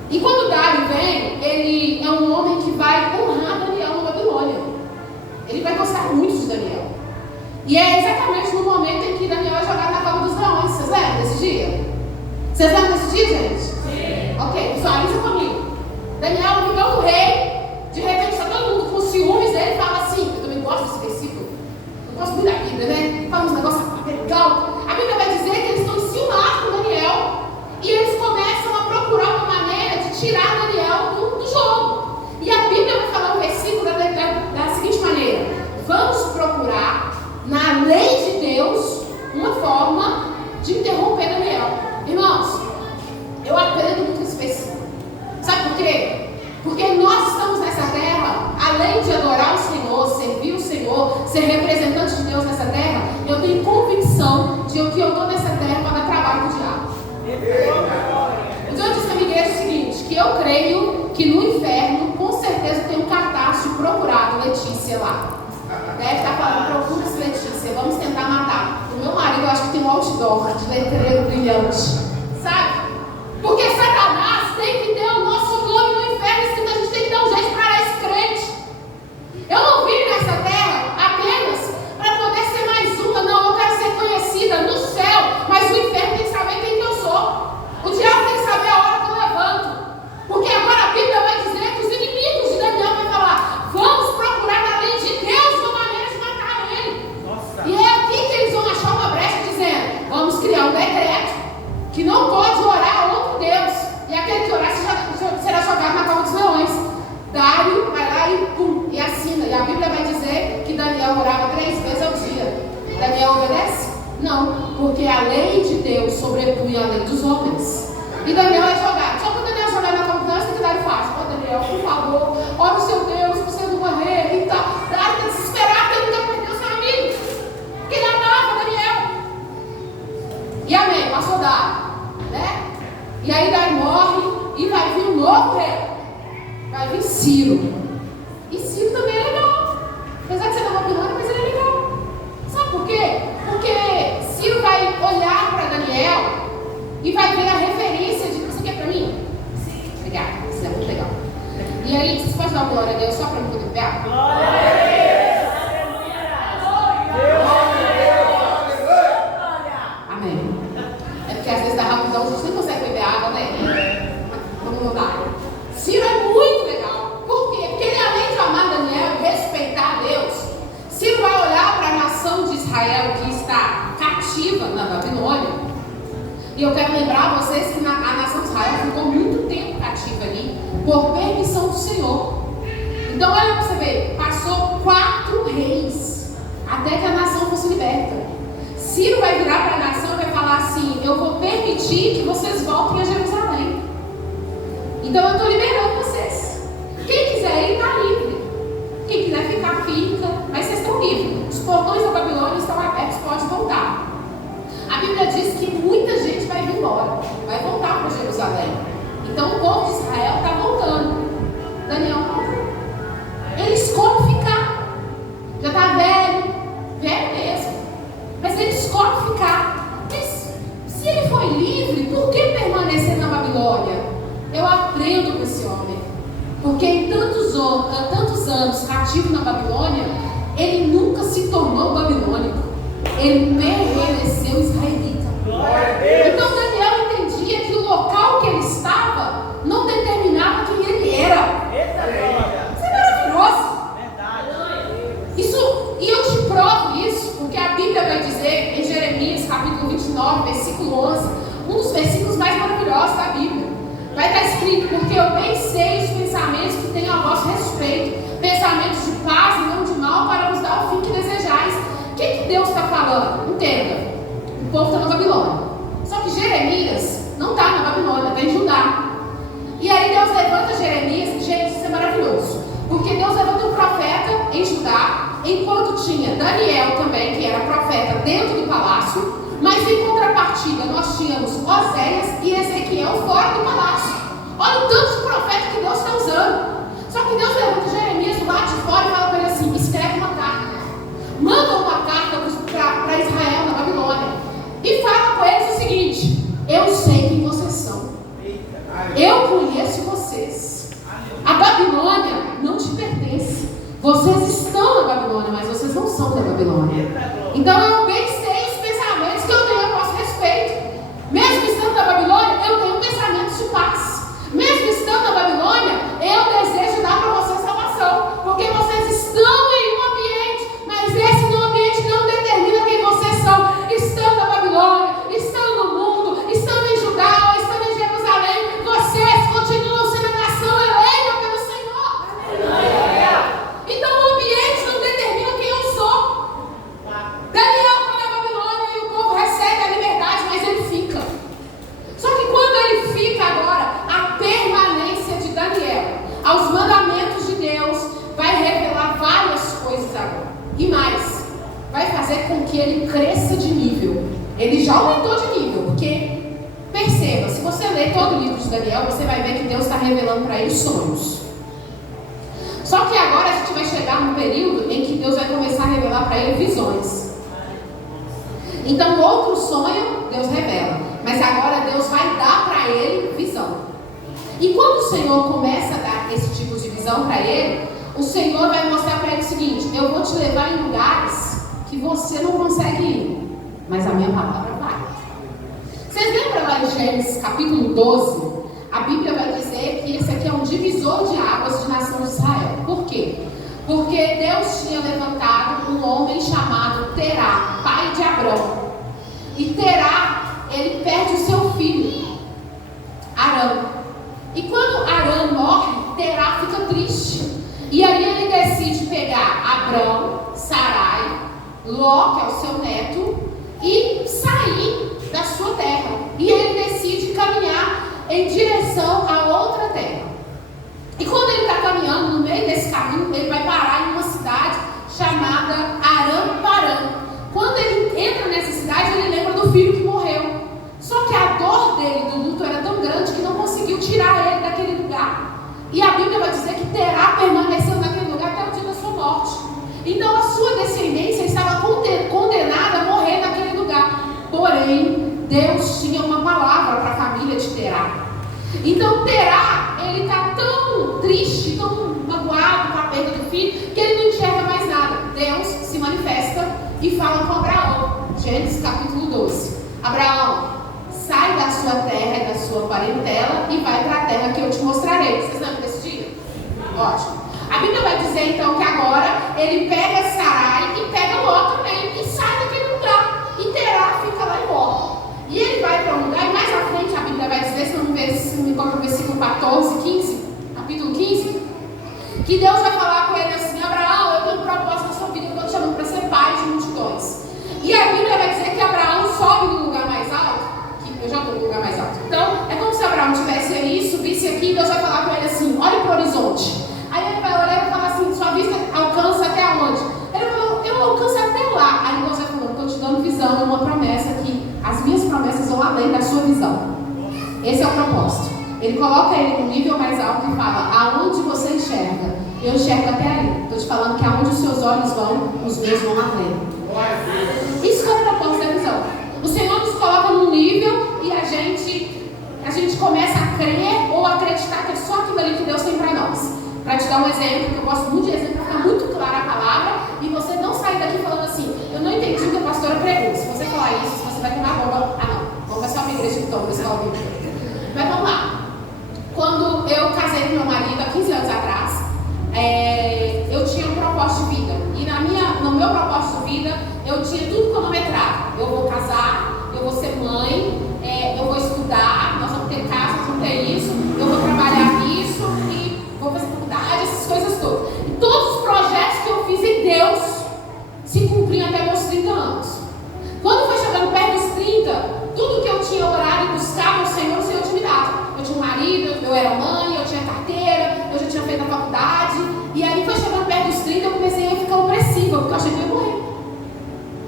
E quando Dário vem, ele é um homem que vai honrar Daniel na Babilônia. Ele vai gostar muito de Daniel. E é exatamente no momento em que Daniel é jogado na cova dos leões. Vocês lembram desse dia? Vocês lembram desse dia, gente? Sim. Ok, visualiza comigo. Daniel, amigão do rei, de repente está todo mundo com ciúmes dele e fala assim: eu também gosto desse versículo. Eu gosto muito da Bíblia, né? Fala uns negócios legal. A Bíblia vai dizer que eles estão enciumados com Daniel e eles começam a procurar uma maneira de tirar Daniel do jogo. E a Bíblia vai falar um versículo da seguinte maneira: vamos procurar na lei de Deus uma forma de interromper Daniel. Irmãos, eu aprendo muito esse versículo. Sabe por quê? Porque nós estamos nessa terra, além de adorar o Senhor, servir o Senhor, ser representante de Deus nessa terra, eu tenho convicção de que eu estou nessa terra para dar trabalho para o diabo. Então eu disse na minha igreja o seguinte: que eu creio que no inferno, com certeza, tem um cartaz de procurado Letícia lá. Deve estar falando: procura-se Letícia, vamos tentar matar. O meu marido, eu acho que tem um outdoor de letreiro brilhante, sabe? Porque Satanás tem que ter o nosso nome no inferno escrito. A gente tem que dar um jeito para esse crente. Eu não vim nessa terra apenas para poder ser mais uma, não. Eu quero ser conhecida no céu, mas o inferno tem que saber quem que eu sou. O diabo tem que saber a hora que eu levanto. Porque agora a Bíblia vai dizer que os inimigos de Daniel vão falar: vamos procurar na lei de Deus uma maneira de matar ele. Nossa. E é aqui que eles vão achar uma brecha dizendo: vamos criar um decreto que não pode orar a outro Deus. E aquele que orar será jogado na cova dos leões. Dário vai lá e pum, e assina. E a Bíblia vai dizer que Daniel orava 3 vezes ao dia. Daniel obedece? Não, porque a lei de Deus sobrepunha a lei dos homens. E Daniel é jogado. Só que o Daniel é jogado na cova dos leões, o que Dário faz? Ó, Daniel, por favor, ora o seu Deus, para você não morrer. E tá. Dário está desesperado, porque ele não quer perder o seu amigo. Porque ele amava Daniel. E amém, passou Dário, né? E aí Dário morre e vai vir um novo rei. Vai vir Ciro. E Ciro também é legal. Apesar de ser da Babilônia, mas ele é legal. Sabe por quê? Porque Ciro vai olhar para Daniel e vai ver a referência de: você quer para mim? Sim. Obrigada, isso é muito legal. E aí, vocês podem dar glória a Deus só para me poder pegar? Glória a Deus! Amém. É porque às vezes dá rapidão, a gente nem consegue beber água, né? Vamos mudar. Ciro é muito legal. Por quê? Porque ele, além de amar Daniel e respeitar Deus, Ciro vai olhar para a nação de Israel que está cativa na Babilônia, E eu quero lembrar a vocês que a nação de Israel ficou muito tempo cativa ali, por permissão do Senhor. Então olha para você ver, passou 4 reis, até que a nação fosse liberta. Ciro vai virar para a nação e vai falar assim: eu vou permitir que vocês voltem a Jerusalém. Então eu estou liberando vocês. Quem quiser ir, está livre. Quem quiser ficar, fica. Mas vocês estão livres. Os portões da Babilônia estão abertos, pode voltar. A Bíblia diz que muita gente vai vir embora, vai voltar para Jerusalém. Então o povo de Israel está voltando. Daniel não. Ele escolhe ficar. Já está velho mesmo. Mas ele escolhe ficar. Mas se ele foi livre, por que permanecer na Babilônia? Eu aprendo com esse homem. Porque em tantos anos cativo na Babilônia, ele nunca se tornou babilônico. Ele permaneceu israelita. Então Daniel entendia que o local que ele estava não determinava quem ele era. Isso é maravilhoso. E eu te provo isso, porque a Bíblia vai dizer em Jeremias capítulo 29, versículo 11, um dos versículos mais maravilhosos da Bíblia. Vai estar escrito: porque eu bem sei os pensamentos que tenho a vosso respeito, pensamentos de paz e não de mal, para vos dar o fim que desejais. O que Deus está falando? Entenda, o povo está na Babilônia. Só que Jeremias não está na Babilônia, está em Judá. E aí Deus levanta Jeremias. Gente, isso é maravilhoso, porque Deus levanta um profeta em Judá, enquanto tinha Daniel também, que era profeta dentro do palácio. Mas em contrapartida nós tínhamos Oséias e Ezequiel fora do palácio. Olha o tanto de profeta que Deus está usando. Só que Deus levanta Jeremias do lado de fora e fala para ele assim: escreve uma carta, manda uma carta para Israel na Babilônia e fala com eles o seguinte: eu sei quem vocês são, eu conheço vocês, a Babilônia não te pertence, vocês estão na Babilônia, mas vocês não são da Babilônia. Então eu bem sei os pensamentos que eu tenho a vosso respeito. Mesmo estando na Babilônia, eu tenho pensamentos de paz. Mesmo estando na Babilônia, eu desejo dar para vocês salvação, porque vocês estão em um ambiente, mas esse ambiente não determina quem vocês são. Estando na Babilônia, estando no mundo, estando em Judá, estando em Jerusalém, vocês continuam sendo a nação eleita pelo Senhor. Então o ambiente não determina quem eu sou. Daniel está na Babilônia e o povo recebe a liberdade, mas ele fica. Só que quando ele fica agora, a permanência de Daniel aos mandamentos de Deus vai revelar várias coisas agora. E mais, vai fazer com que ele cresça de nível. Ele já aumentou de nível, porque, perceba, se você ler todo o livro de Daniel, você vai ver que Deus está revelando para ele sonhos. Só que agora a gente vai chegar num período em que Deus vai começar a revelar para ele visões. Então, outro sonho, Deus revela. Mas agora Deus vai dar para ele visão. E quando o Senhor começa a dar esse tipo de visão para ele, o Senhor vai mostrar para ele o seguinte: eu vou te levar em lugares que você não consegue ir, mas a minha palavra vai. Vocês lembram lá em Gênesis capítulo 12? A Bíblia vai dizer que esse aqui é um divisor de águas de nação de Israel. Por quê? Porque Deus tinha levantado um homem chamado Terá, pai de Abrão. E Terá, ele perde o seu filho, Arã. E quando Arã morre, Terá fica triste. E aí ele decide pegar Abrão, Sarai, Ló, que é o seu neto, e sair da sua terra. E ele decide caminhar em direção a outra terra. E quando ele está caminhando, no meio desse caminho, ele vai parar em uma cidade chamada Aram-Parã. Quando ele entra nessa cidade, ele lembra do filho que morreu. Só que a dor dele, do luto, era tão grande que não conseguiu tirar ele daquele lugar. E a Bíblia vai dizer que Terá permaneceu naquele lugar até o dia da sua morte. Então a sua descendência estava condenada a morrer naquele lugar. Porém, Deus tinha uma palavra para a família de Terá. Então Terá, ele está tão triste, tão magoado com a perda do filho, que ele não enxerga mais nada. Deus se manifesta e fala com Abraão. Gênesis capítulo 12. Abraão, sai da sua terra e da sua parentela e vai para a terra que eu te mostrarei. Vocês lembram desse dia? Ótimo. A Bíblia vai dizer então que agora ele pega Sarai e pega Ló também e sai daquele lugar. E Terá fica lá e morre. E ele vai para um lugar visão e uma promessa que as minhas promessas vão além da sua visão. Esse é o propósito. Ele coloca ele num nível mais alto e fala: aonde você enxerga, eu enxergo até aí. Estou te falando que aonde os seus olhos vão, os meus vão além. Isso é o propósito da visão. O Senhor nos coloca num nível e a gente começa a crer ou acreditar que é só aquilo ali que Deus tem para nós. Para te dar um exemplo, que eu gosto muito de exemplo, para ficar muito clara a palavra e você não sair daqui falando assim: eu não entendi o que a pastora pregou. Se você falar isso, você vai tomar bomba. Ah, não. Vamos ver só uma igreja que toma, você vai ouvir. Mas vamos lá. Quando eu casei com meu marido, há 15 anos atrás, eu tinha um propósito de vida. E no meu propósito de vida, eu tinha tudo cronometrado. Eu vou casar, eu vou ser mãe, eu vou estudar, nós vamos ter casa, nós vamos ter isso, eu vou trabalhar nisso e vou fazer faculdade, essas coisas todas. E todos os projetos que eu fiz em Deus se cumpriam até meus 30 anos. Quando foi chegando perto dos 30, tudo que eu tinha orado e buscado ao Senhor, o Senhor tinha me dado. Eu tinha um marido, eu era mãe, eu tinha carteira, eu já tinha feito a faculdade. E aí foi chegando perto dos 30, eu comecei a ficar opressiva, porque eu achei que eu ia morrer.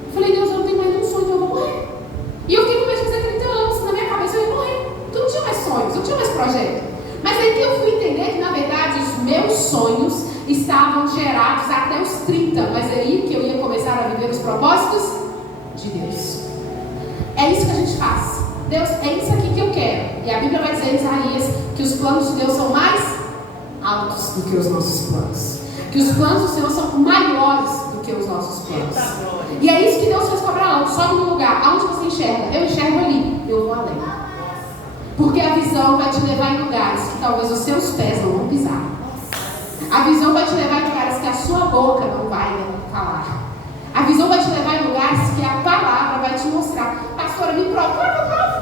Eu falei: Deus, eu não tenho mais nenhum sonho, então eu vou morrer. E eu fiquei com medo de fazer 30 anos, na minha cabeça eu ia morrer. Então eu não tinha mais sonhos, eu não tinha mais projeto. Mas aí que eu fui entender que, na verdade, os meus sonhos estavam gerados até os 30. Mas é aí que eu ia começar a viver os propósitos de Deus. É isso que a gente faz. Deus, é isso aqui que eu quero. E a Bíblia vai dizer em Isaías que os planos de Deus são mais altos do que os nossos planos. Que os planos do Senhor são maiores do que os nossos planos. E é isso que Deus fez com Abraão. Sobe no lugar. Aonde você enxerga? Eu enxergo ali. Eu vou além. Porque a visão vai te levar em lugares que talvez os seus pés não vão pisar. A visão vai te levar em lugares que a sua boca não vai falar. A visão vai te levar em lugares que a palavra vai te mostrar. Pastora, me prova. Como eu provo?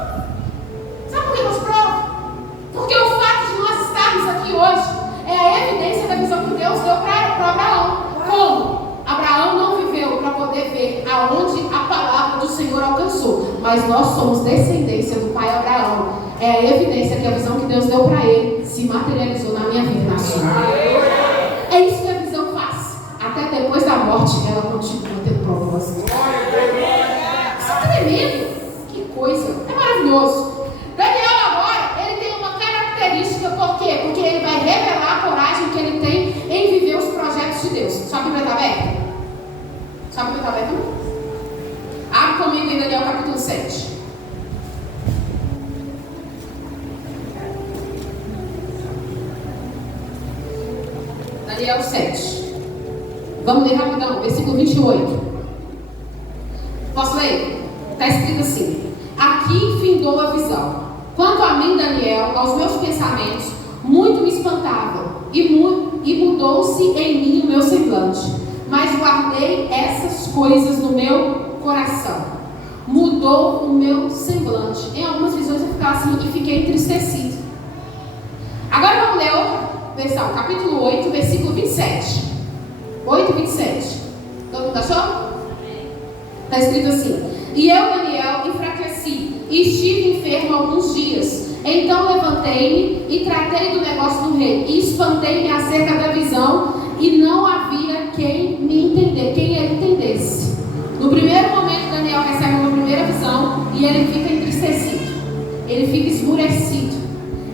Sabe por que nos prova? Porque o fato de nós estarmos aqui hoje é a evidência da visão que Deus deu para Abraão. Como? Abraão não viveu para poder ver aonde a palavra do Senhor alcançou. Mas nós somos descendência do pai Abraão. É a evidência que a visão que Deus deu para ele se materializou na minha vida e na sua. É isso que a visão faz. Até depois da morte, ela continua tendo propósito. Isso é tremendo. Que coisa. É maravilhoso. Daniel agora, ele tem uma característica. Por quê? Porque ele vai revelar a coragem que ele tem em viver os projetos de Deus. Sua Bíblia está aberta? Sua Bíblia está aberta? Abre comigo em Daniel capítulo 7. Daniel 7. Vamos ler rapidão, versículo 28. Posso ler? Está escrito assim: aqui findou a visão. Quanto a mim, Daniel, aos meus pensamentos, muito me espantavam, e mudou-se em mim o meu semblante. Mas guardei essas coisas no meu coração. Mudou o meu semblante. Em algumas visões eu ficava assim e fiquei entristecido. Agora vamos ler outra versão, capítulo 8, versículo 27. 8 e 27. Todo mundo achou? Está escrito assim: e eu, Daniel, enfraqueci e estive enfermo alguns dias. Então levantei-me e tratei do negócio do rei e espantei-me acerca da visão, e não havia quem ele entendesse. No primeiro momento, Daniel recebe uma primeira visão e ele fica entristecido, ele fica esmurecido,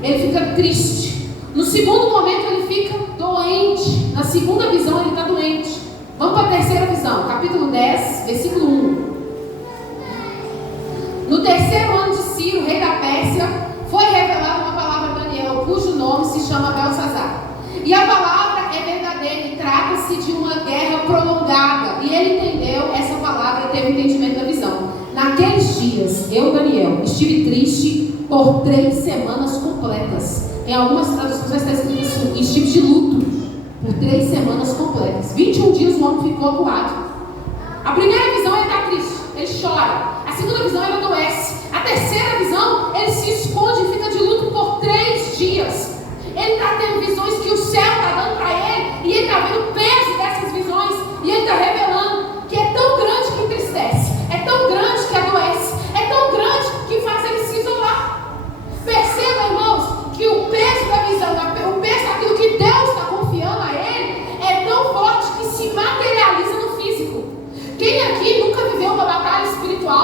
ele fica triste. No segundo momento ele fica doente. Na segunda visão ele está doente. Vamos para a terceira visão, capítulo 10, versículo 1. No terceiro ano de Ciro, rei da Pérsia, foi revelada uma palavra a Daniel, cujo nome se chama Belsazar. E a palavra é verdadeira e trata-se de uma guerra prolongada. E ele entendeu essa palavra e teve entendimento da visão. Naqueles dias, eu, Daniel, estive triste por 3 semanas completas. Em algumas traduções está escrito assim: estive de luto por 3 semanas completas. 21 dias o homem ficou acuado. A primeira visão ele está triste, ele chora. A segunda visão ele adoece. A terceira visão ele se esconde e fica de luto por 3 dias. Ele está tendo visões que o céu está dando para ele, e ele está vendo o peso dessas visões, e ele está revelando que é tão grande que entristece, é tão grande que adoece, é tão grande que faz ele se isolar. Perceba, irmãos, que o peso da visão, o peso daquilo que Deus está confiando a ele, é tão forte que se materializa no físico. Quem aqui nunca viveu uma batalha espiritual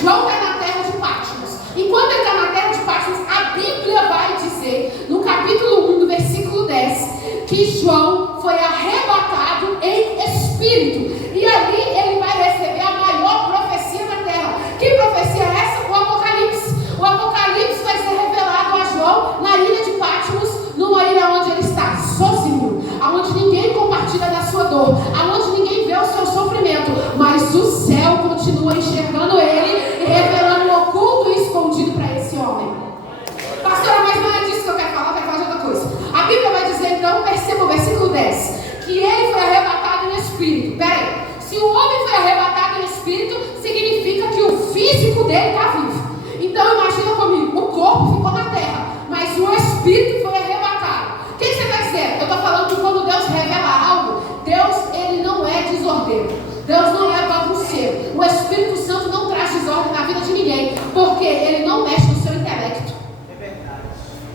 João está na terra de Patmos. Enquanto ele está na terra de Patmos, a Bíblia vai dizer, no capítulo 1, do versículo 10, que João foi arrebatado em espírito. E ali ele vai receber a maior profecia na terra. Que profecia é essa? O Apocalipse. O Apocalipse vai ser revelado a João na ilha de Patmos, numa ilha onde ele está sozinho, aonde ninguém compartilha da sua dor, aonde ninguém vê o seu sofrimento, mas o céu continua enxergando ele e revelando o oculto e escondido para esse homem. Pastora, mas não é disso que eu quero falar de outra coisa. A Bíblia vai dizer, então, perceba o versículo 10, que ele foi arrebatado em espírito. Peraí, se o homem foi arrebatado em espírito, significa que o físico dele está vivo. Então imagina comigo, o corpo ficou na terra, mas o espírito foi arrebatado. O que você está dizendo? Eu estou falando que quando Deus revela algo, Deus, ele não é desordeiro. Deus não é bagunceiro. O Espírito Santo não traz desordem na vida de ninguém, porque ele não mexe no seu intelecto. É verdade.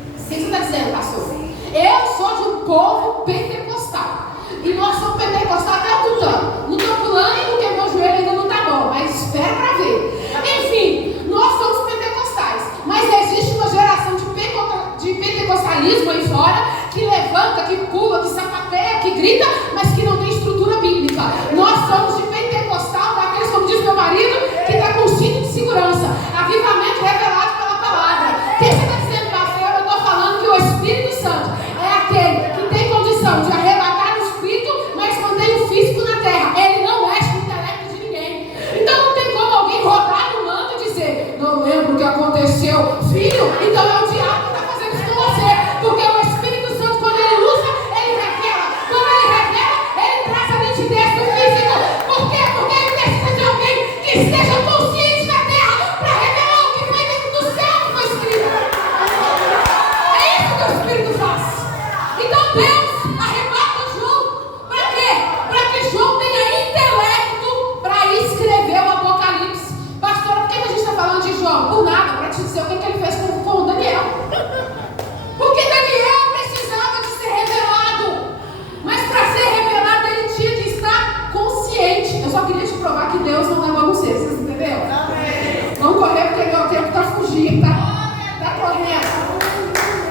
O que você está dizendo, pastor? Eu sou de um povo pentecostal. E nós somos pentecostais até o tutano. Não estou pulando porque meu joelho ainda não está bom, mas espera para ver. Enfim, nós somos pentecostais. Mas existe uma geração de pentecostalismo aí fora que levanta, que pula, que sapateia, que grita, mas que não tem estrutura bíblica. Nós somos de pentecostal, daqueles, como diz meu marido, que está com cinto de segurança. Avivamento revelado pela palavra. O que você está dizendo, pastor? Eu estou falando que o Espírito Santo é aquele que tem condição de arrebatar o Espírito, mas mantém o físico na terra. Ele não mexe no intelecto de ninguém. Então não tem como alguém rodar no manto e dizer, não lembro o que aconteceu. Filho, então é o diabo que está fazendo isso com você. Porque o Espírito Santo, quando ele usa, ele revela. Quando ele revela, ele traz a nitidez do físico. Por quê? Porque ele precisa de alguém que esteja consciente da terra para revelar o que foi dentro do céu que foi escrito. É isso que o Espírito faz. Então Deus arrebata João. Para quê? Para que João tenha intelecto para escrever o Apocalipse. Pastor, por que a gente está falando de João? Por nada, para te dizer o que ele fez com o Daniel. Porque Daniel precisava de ser revelado. Mas para ser revelado, ele tinha que estar consciente. Eu só queria te provar que Deus não é bagunceiro. Vocês entenderam? Vamos correr porque meu tempo está fugindo, tá correndo.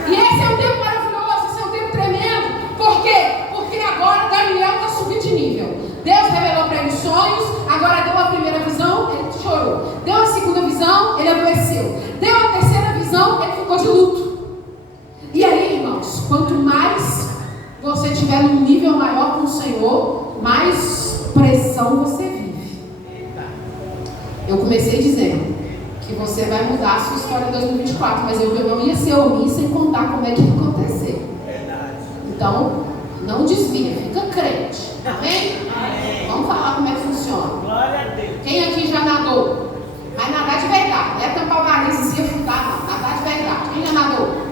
E esse é um tempo maravilhoso, esse é um tempo tremendo. Por quê? Porque agora Daniel está subindo de nível. Deus revelou para ele sonhos, agora deu a primeira visão, ele chorou. Deu a segunda visão, ele adoeceu. Deu a terceira visão, ele ficou de luto. E aí, irmãos, quanto mais você estiver num nível maior com o Senhor, mais pressão você vive. Eu comecei dizendo que você vai mudar a sua história em 2024, mas eu não ia ser omissa sem contar como é que ia acontecer. Então, não desvia, fica crente. Amém? Vamos falar como é que funciona. Glória a Deus. Quem aqui já nadou? Mas nadar de verdade, não é tampar o nariz e se afundar, não. Nadar de verdade. Quem já nadou?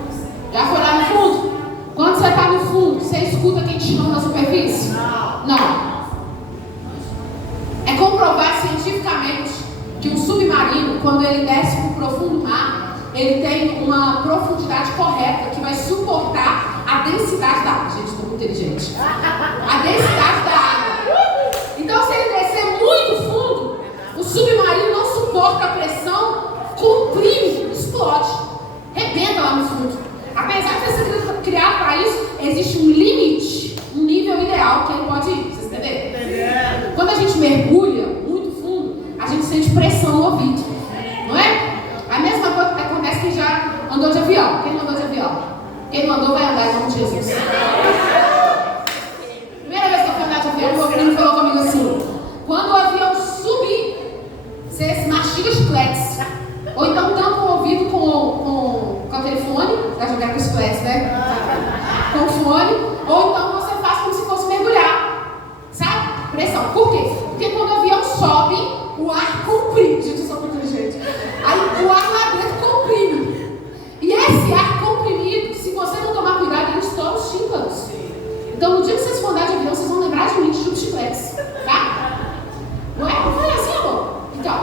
Já foi lá no fundo? Quando você está no fundo, você escuta quem te chama na superfície? Não. É comprovado cientificamente que um submarino, quando ele desce para o profundo mar, ele tem uma profundidade correta que vai suportar a densidade da água. Gente, estou muito inteligente. A densidade da água. Então, se ele descer muito fundo, o submarino não suporta a pressão, comprime, explode, rebenta lá no fundo. Apesar de ter sido criado para isso, existe um limite, um nível ideal que ele pode ir. Vocês entenderam? Quando a gente mergulha muito fundo, a gente sente pressão no ouvido, não é? A mesma coisa acontece quem já andou de avião. Quem não andou de avião? Quem não andou vai andar em nome de Jesus. Primeira vez que eu fui andar de avião, meu menino falou comigo assim: quando o avião subir, você mastiga chicletes. Ou então tampa o ouvido com aquele fone, vai jogar com os chicletes, né? Com fone. Ou então você faz como se fosse mergulhar. Sabe? Pressão. Por quê? Porque quando o avião sobe, o ar comprime. Gente, eu sou muito inteligente. Aí o ar lá dentro comprime. E esse ar comprimido, se você não tomar cuidado, ele estoura os tímpanos. Então, no dia que vocês for andar de avião, vocês vão lembrar de mim de chupa chicletes. Tá? Não é? Não foi assim, amor? Então,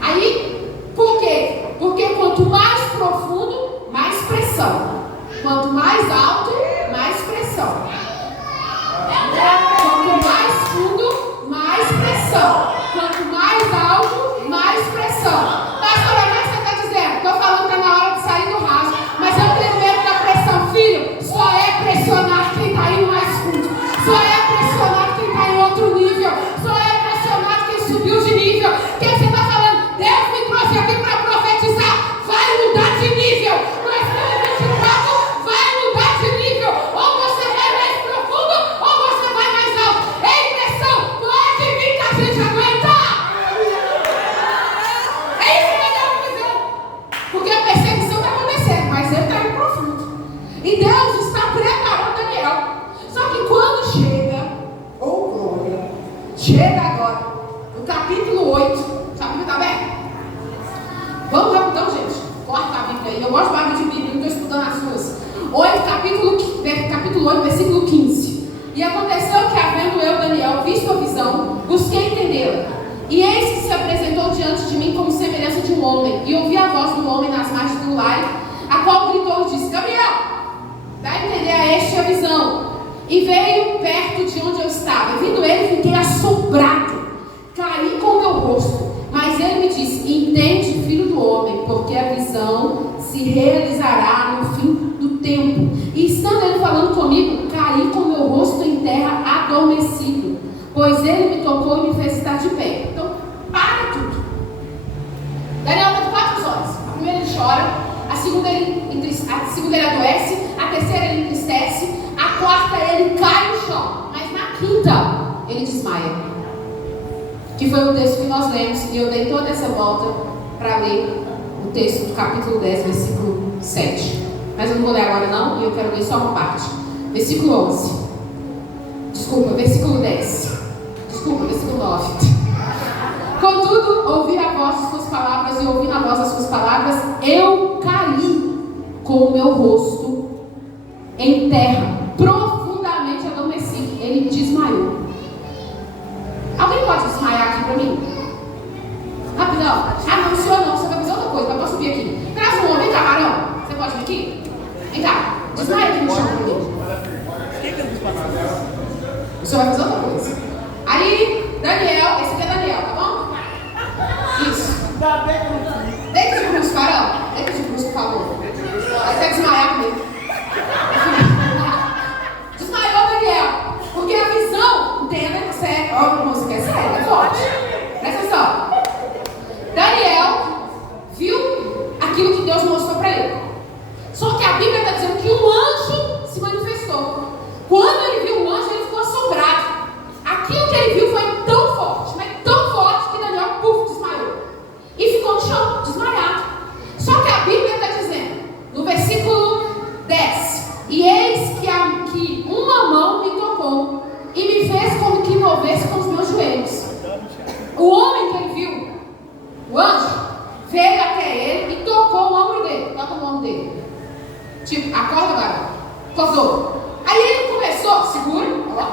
aí, por quê? Porque quanto mais profundo, mais pressão. Quanto mais alto, mais pressão. Quanto mais fundo, mais pressão. Quanto mais alto, mais pressão. capítulo 8, versículo 15. E aconteceu que, havendo eu, Daniel, visto a visão, busquei entendê-la. E eis que se apresentou diante de mim como semelhança de um homem. E ouvi a voz do homem nas margens do lago, a qual gritou e disse: Gabriel, dá a entender a este a visão. E veio perto de onde eu estava. E vindo ele, fiquei assombrado. Caí com o meu rosto. Mas ele me disse: entende, filho do homem, porque a visão se realizará no fim do tempo. E estando ele falando comigo, caí com o meu rosto em terra adormecido, pois ele me tocou e me fez estar de pé. Então, para tudo. Daniel teve 4 visões. A primeira ele chora, a segunda ele adoece, a terceira ele entristece, a quarta ele cai no chão, mas na quinta ele desmaia. Que foi o texto que nós lemos, e eu dei toda essa volta para ler o texto do capítulo 10, versículo 7. Mas eu não vou ler agora não, e eu quero ler só uma parte. Versículo 11. Desculpa, versículo 10. Desculpa, versículo 9. Contudo, ouvi a voz de suas palavras, e ouvindo a voz das suas palavras, eu caí com o meu rosto em terra, profundamente adormecido. Ele desmaiou. Alguém pode desmaiar aqui para mim? Rapidão. Ah, não, o senhor não, você vai fazer outra coisa, mas posso subir aqui. Traz um homem, camarão. Você pode vir aqui? Vem cá, desmaia aqui no chão para mim. O senhor vai fazer outra coisa. Aí, Daniel, esse aqui é Daniel, tá bom? Isso. Deita de bruxo, varão. Deita de bruxo, por favor. Vai até desmaiar comigo. Desmaiou, Daniel. Porque a visão, entenda que sério. Ó, música é séria, é forte. Presta atenção. Daniel viu aquilo que Deus mostrou para ele. Só que a Bíblia está dizendo que um anjo se manifestou. Quando ele viu o anjo, ele ficou assombrado. Aquilo que ele viu foi tão forte, mas tão forte que Daniel, desmaiou. E ficou no chão, desmaiado. Só que a Bíblia está dizendo, no versículo 10, e eis que uma mão me tocou e me fez como que movesse com os meus joelhos. O homem que ele viu, o anjo, veio até ele e tocou o ombro dele. Toca no ombro dele. Tipo, acorda, garoto. Acordou. Aí ele começou, segura, ó,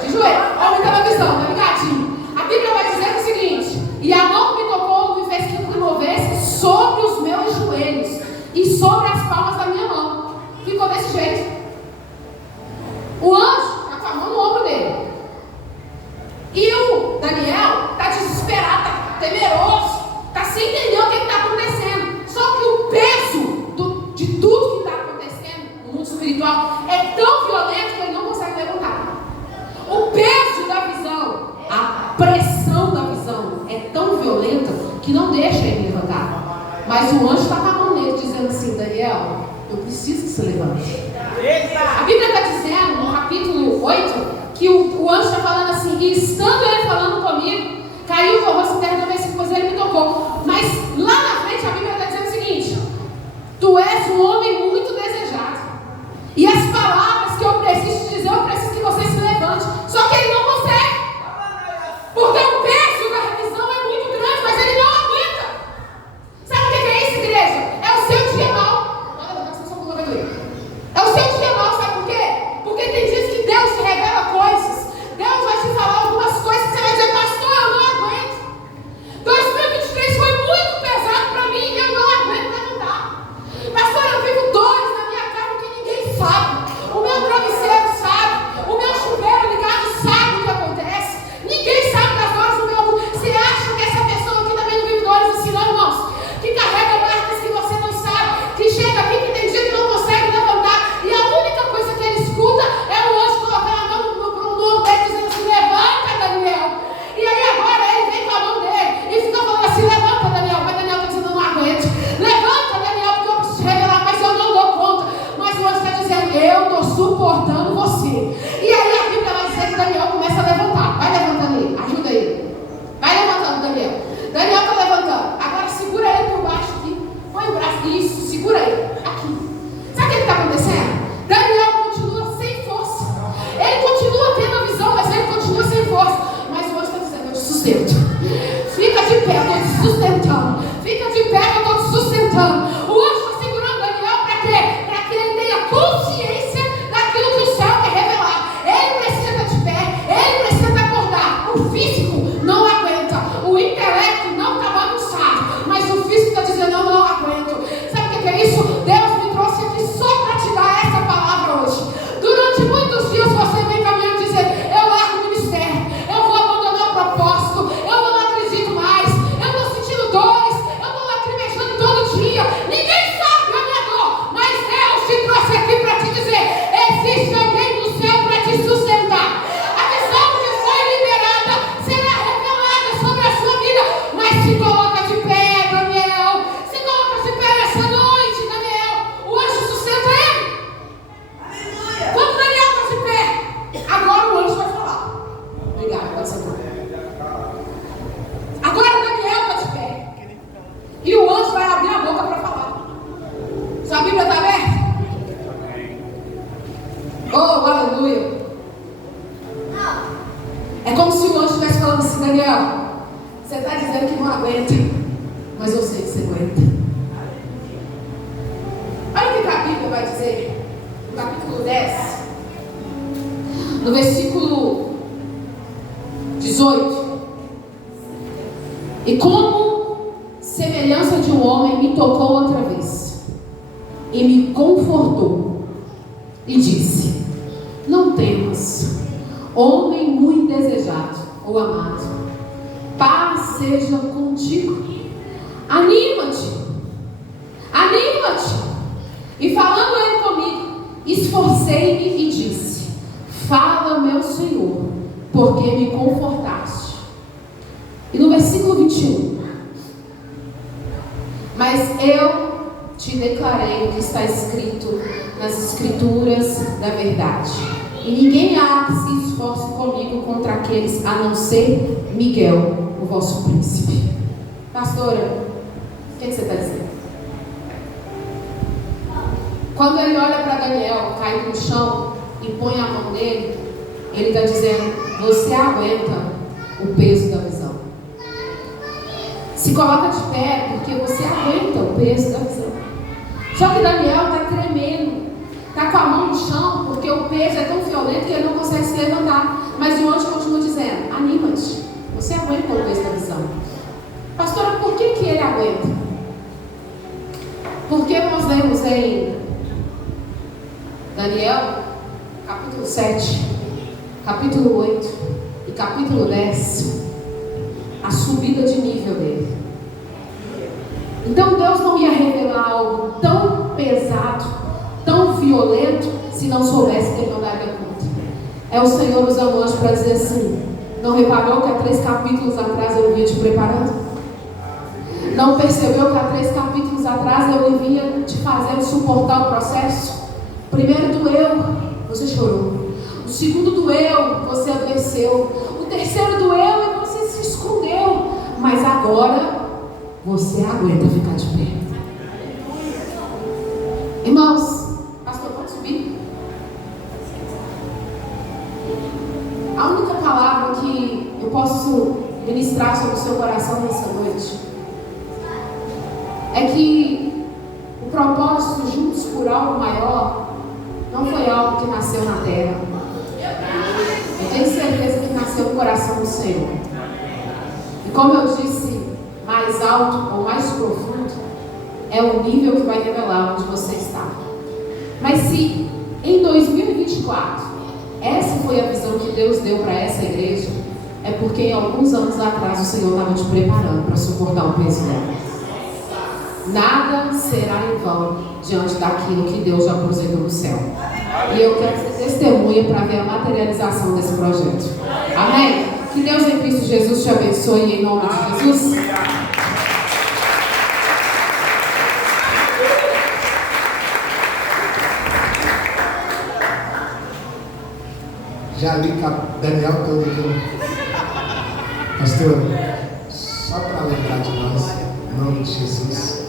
de joelho. Ó, me dá uma visão, tá ligadinho? A Bíblia vai dizer o seguinte: e a mão que me tocou me fez que me movesse sobre os meus joelhos e sobre as palmas da minha mão. Ficou desse jeito. O anjo está com a mão no ombro dele. E o Daniel está desesperado, está temeroso, está sem entender o que está acontecendo. Só que o peso de tudo que está acontecendo no mundo espiritual é tão violento que ele não consegue levantar. O peso da visão, a pressão da visão é tão violenta que não deixa ele levantar. Mas o anjo está com a mão nele dizendo assim: Daniel, eu preciso que você levante. A Bíblia está dizendo no capítulo 8 que o anjo está falando assim: e estando ele falando comigo, caiu o meu rosto em terra adormecido, pois ele me tocou. Mas lá na frente a Bíblia está dizendo o seguinte: tu és um homem muito desejado. E as palavras que eu preciso te dizer, eu preciso que você se levante. Só que ele não consegue. Porque o peso da visão é muito grande, mas ele não aguenta. Sabe o que é isso, igreja? É o seu dia mal. Olha, a pessoa vai doer. É o seu dia mal, sabe por quê? Porque tem dias que Deus te revela coisas. Deus vai te falar algumas coisas que você vai dizer: pastor, eu não aguento. 2023 foi muito pesado para mim e eu não aguento levantar. Pastor, eu vivo dores na minha carne que ninguém sabe. O meu travesseiro sabe. O meu chuveiro ligado sabe o que acontece. Ninguém sabe das dores do meu. Você acha que essa pessoa aqui também não vive dores assim, não, irmãos? Que carrega marcas que você não sabe. Que chega aqui que tem dia que não consegue levantar. E a única coisa que ele escuta é o anjo colocando a mão no ombro dele dizendo assim: levanta, Daniel. E aí agora ele vem com a mão dele e fica falando assim: levanta, Daniel. Mas Daniel está dizendo: não aguento. Levanta, Daniel, porque eu preciso revelar, mas eu não dou conta. Mas o anjo está dizendo: eu estou suportando você. E aí a Bíblia vai dizer que Daniel começa a levantar. Vai levantando ele, ajuda ele. Vai levantando, Daniel. Daniel está levantando. Agora segura ele por baixo aqui. Põe o braço, isso, segura ele. Aqui. Sabe o que está acontecendo? Daniel continua sem força. Ele continua tendo a visão, mas ele continua sem força. Mas o anjo está dizendo: eu te sustento. Fica de pé, eu estou te sustentando. Fica de pé, eu estou te sustentando. O anjo está segurando Daniel para quê? Daniel, você está dizendo que não aguenta, mas eu sei que você aguenta. Olha o que a Bíblia vai dizer, no capítulo 10, no versículo 18. E como semelhança de um homem me tocou outra vez, e me confortou, e disse: não temas, homem muito desejado ou amado, paz seja contigo, anima-te, anima-te. E falando ele comigo, esforcei-me e disse: fala, meu Senhor, porque me confortaste. E no versículo 21, mas eu te declarei o que está escrito nas escrituras da verdade, e ninguém há que se esforce comigo contra aqueles, a não ser Miguel, o vosso príncipe. Pastora, o que você está dizendo? Quando ele olha para Daniel cair no chão e põe a mão nele, ele está dizendo: você aguenta o peso da visão. Se coloca de pé, porque você aguenta o peso da visão. Só que Daniel está tremendo, está com a mão no chão, porque o peso é tão violento que ele não consegue se levantar. Mas o anjo continua dizendo: anima-te, você aguenta o peso da visão. Pastora, por que ele aguenta? Porque nós lemos em Daniel, capítulo 7, capítulo 8 e capítulo 10, a subida de nível dele. Então Deus não ia revelar algo tão pesado, tão violento, se não soubesse que ele não daria conta. É o Senhor usando anjo para dizer assim: não reparou que há 3 capítulos atrás eu vinha te preparando? Não percebeu que há 3 capítulos atrás eu vinha te fazendo suportar o processo? O primeiro doeu, você chorou. O segundo doeu, você adoeceu. O terceiro doeu e você se escondeu. Mas agora você aguenta ficar de pé. Irmãos, pastor, pode subir? A única palavra que eu posso ministrar sobre o seu coração nessa noite é que o propósito juntos por algo maior não foi algo que nasceu na terra. Eu tenho certeza que nasceu no coração do Senhor. E como eu disse, mais alto ou mais profundo é o nível que vai revelar onde você está. Mas se em 2024 essa foi a visão que Deus deu para essa igreja, é porque em alguns anos atrás o Senhor estava te preparando para suportar o peso dela. Nada será em vão diante daquilo que Deus já projetou no céu. E eu quero ser testemunha para ver a materialização desse projeto. Amém? Que Deus em Cristo Jesus te abençoe em nome de Jesus. Já li Daniel todo aqui. Pastor, só para lembrar de nós, em nome de Jesus.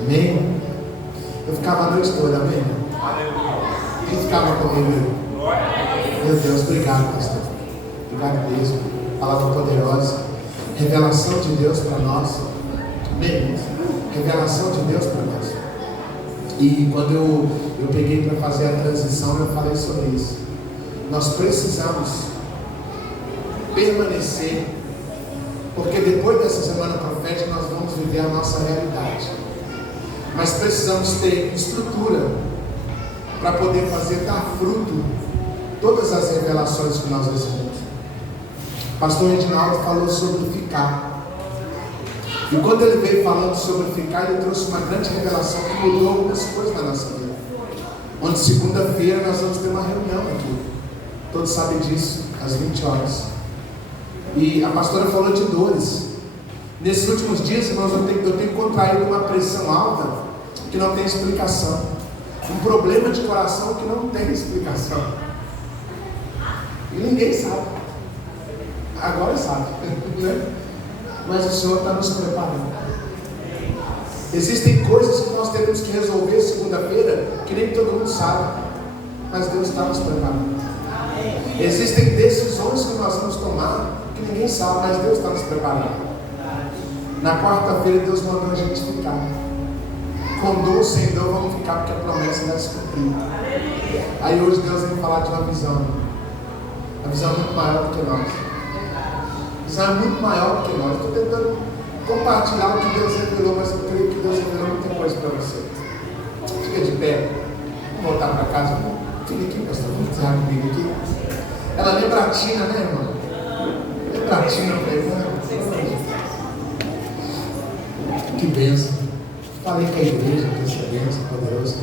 Amém? Eu ficava a noite toda, amém? Quem ficava comigo? Meu Deus, obrigado, pastor. Obrigado mesmo. Palavra poderosa. Revelação de Deus para nós. Amém? Revelação de Deus para nós. E quando eu peguei para fazer a transição, eu falei sobre isso. Nós precisamos permanecer, porque depois dessa semana profética nós vamos viver a nossa realidade. Mas precisamos ter estrutura para poder fazer dar fruto todas as revelações que nós recebemos. Pastor Reginaldo falou sobre ficar. E quando ele veio falando sobre ficar, ele trouxe uma grande revelação que mudou algumas coisas na nossa vida. Onde segunda-feira nós vamos ter uma reunião aqui. Todos sabem disso, às 20 horas. E a pastora falou de dores. Nesses últimos dias, irmãos, eu tenho contraído uma pressão alta que não tem explicação. Um problema de coração que não tem explicação. E ninguém sabe. Agora sabe, né? Mas o Senhor está nos preparando. Existem coisas que nós teremos que resolver segunda-feira que nem todo mundo sabe. Mas Deus está nos preparando. Existem decisões que nós vamos tomar que ninguém sabe, mas Deus está nos preparando. Na quarta-feira Deus mandou a gente ficar. Com dor ou sem dor, vamos ficar, porque a promessa vai se cumprir. Aí hoje Deus vem falar de uma visão. A visão é muito maior do que nós. A visão é muito maior do que nós. Estou tentando compartilhar o que Deus revelou, mas eu creio que Deus revelou muita coisa para você. Fica de pé. Vamos voltar para casa. Fica aqui, pastor. Vamos encerrar comigo aqui. Ela lembra a Tina, né, irmão? Lembra a Tina para irmã? Que bênção. Falei com a igreja, que essa bênção poderosa.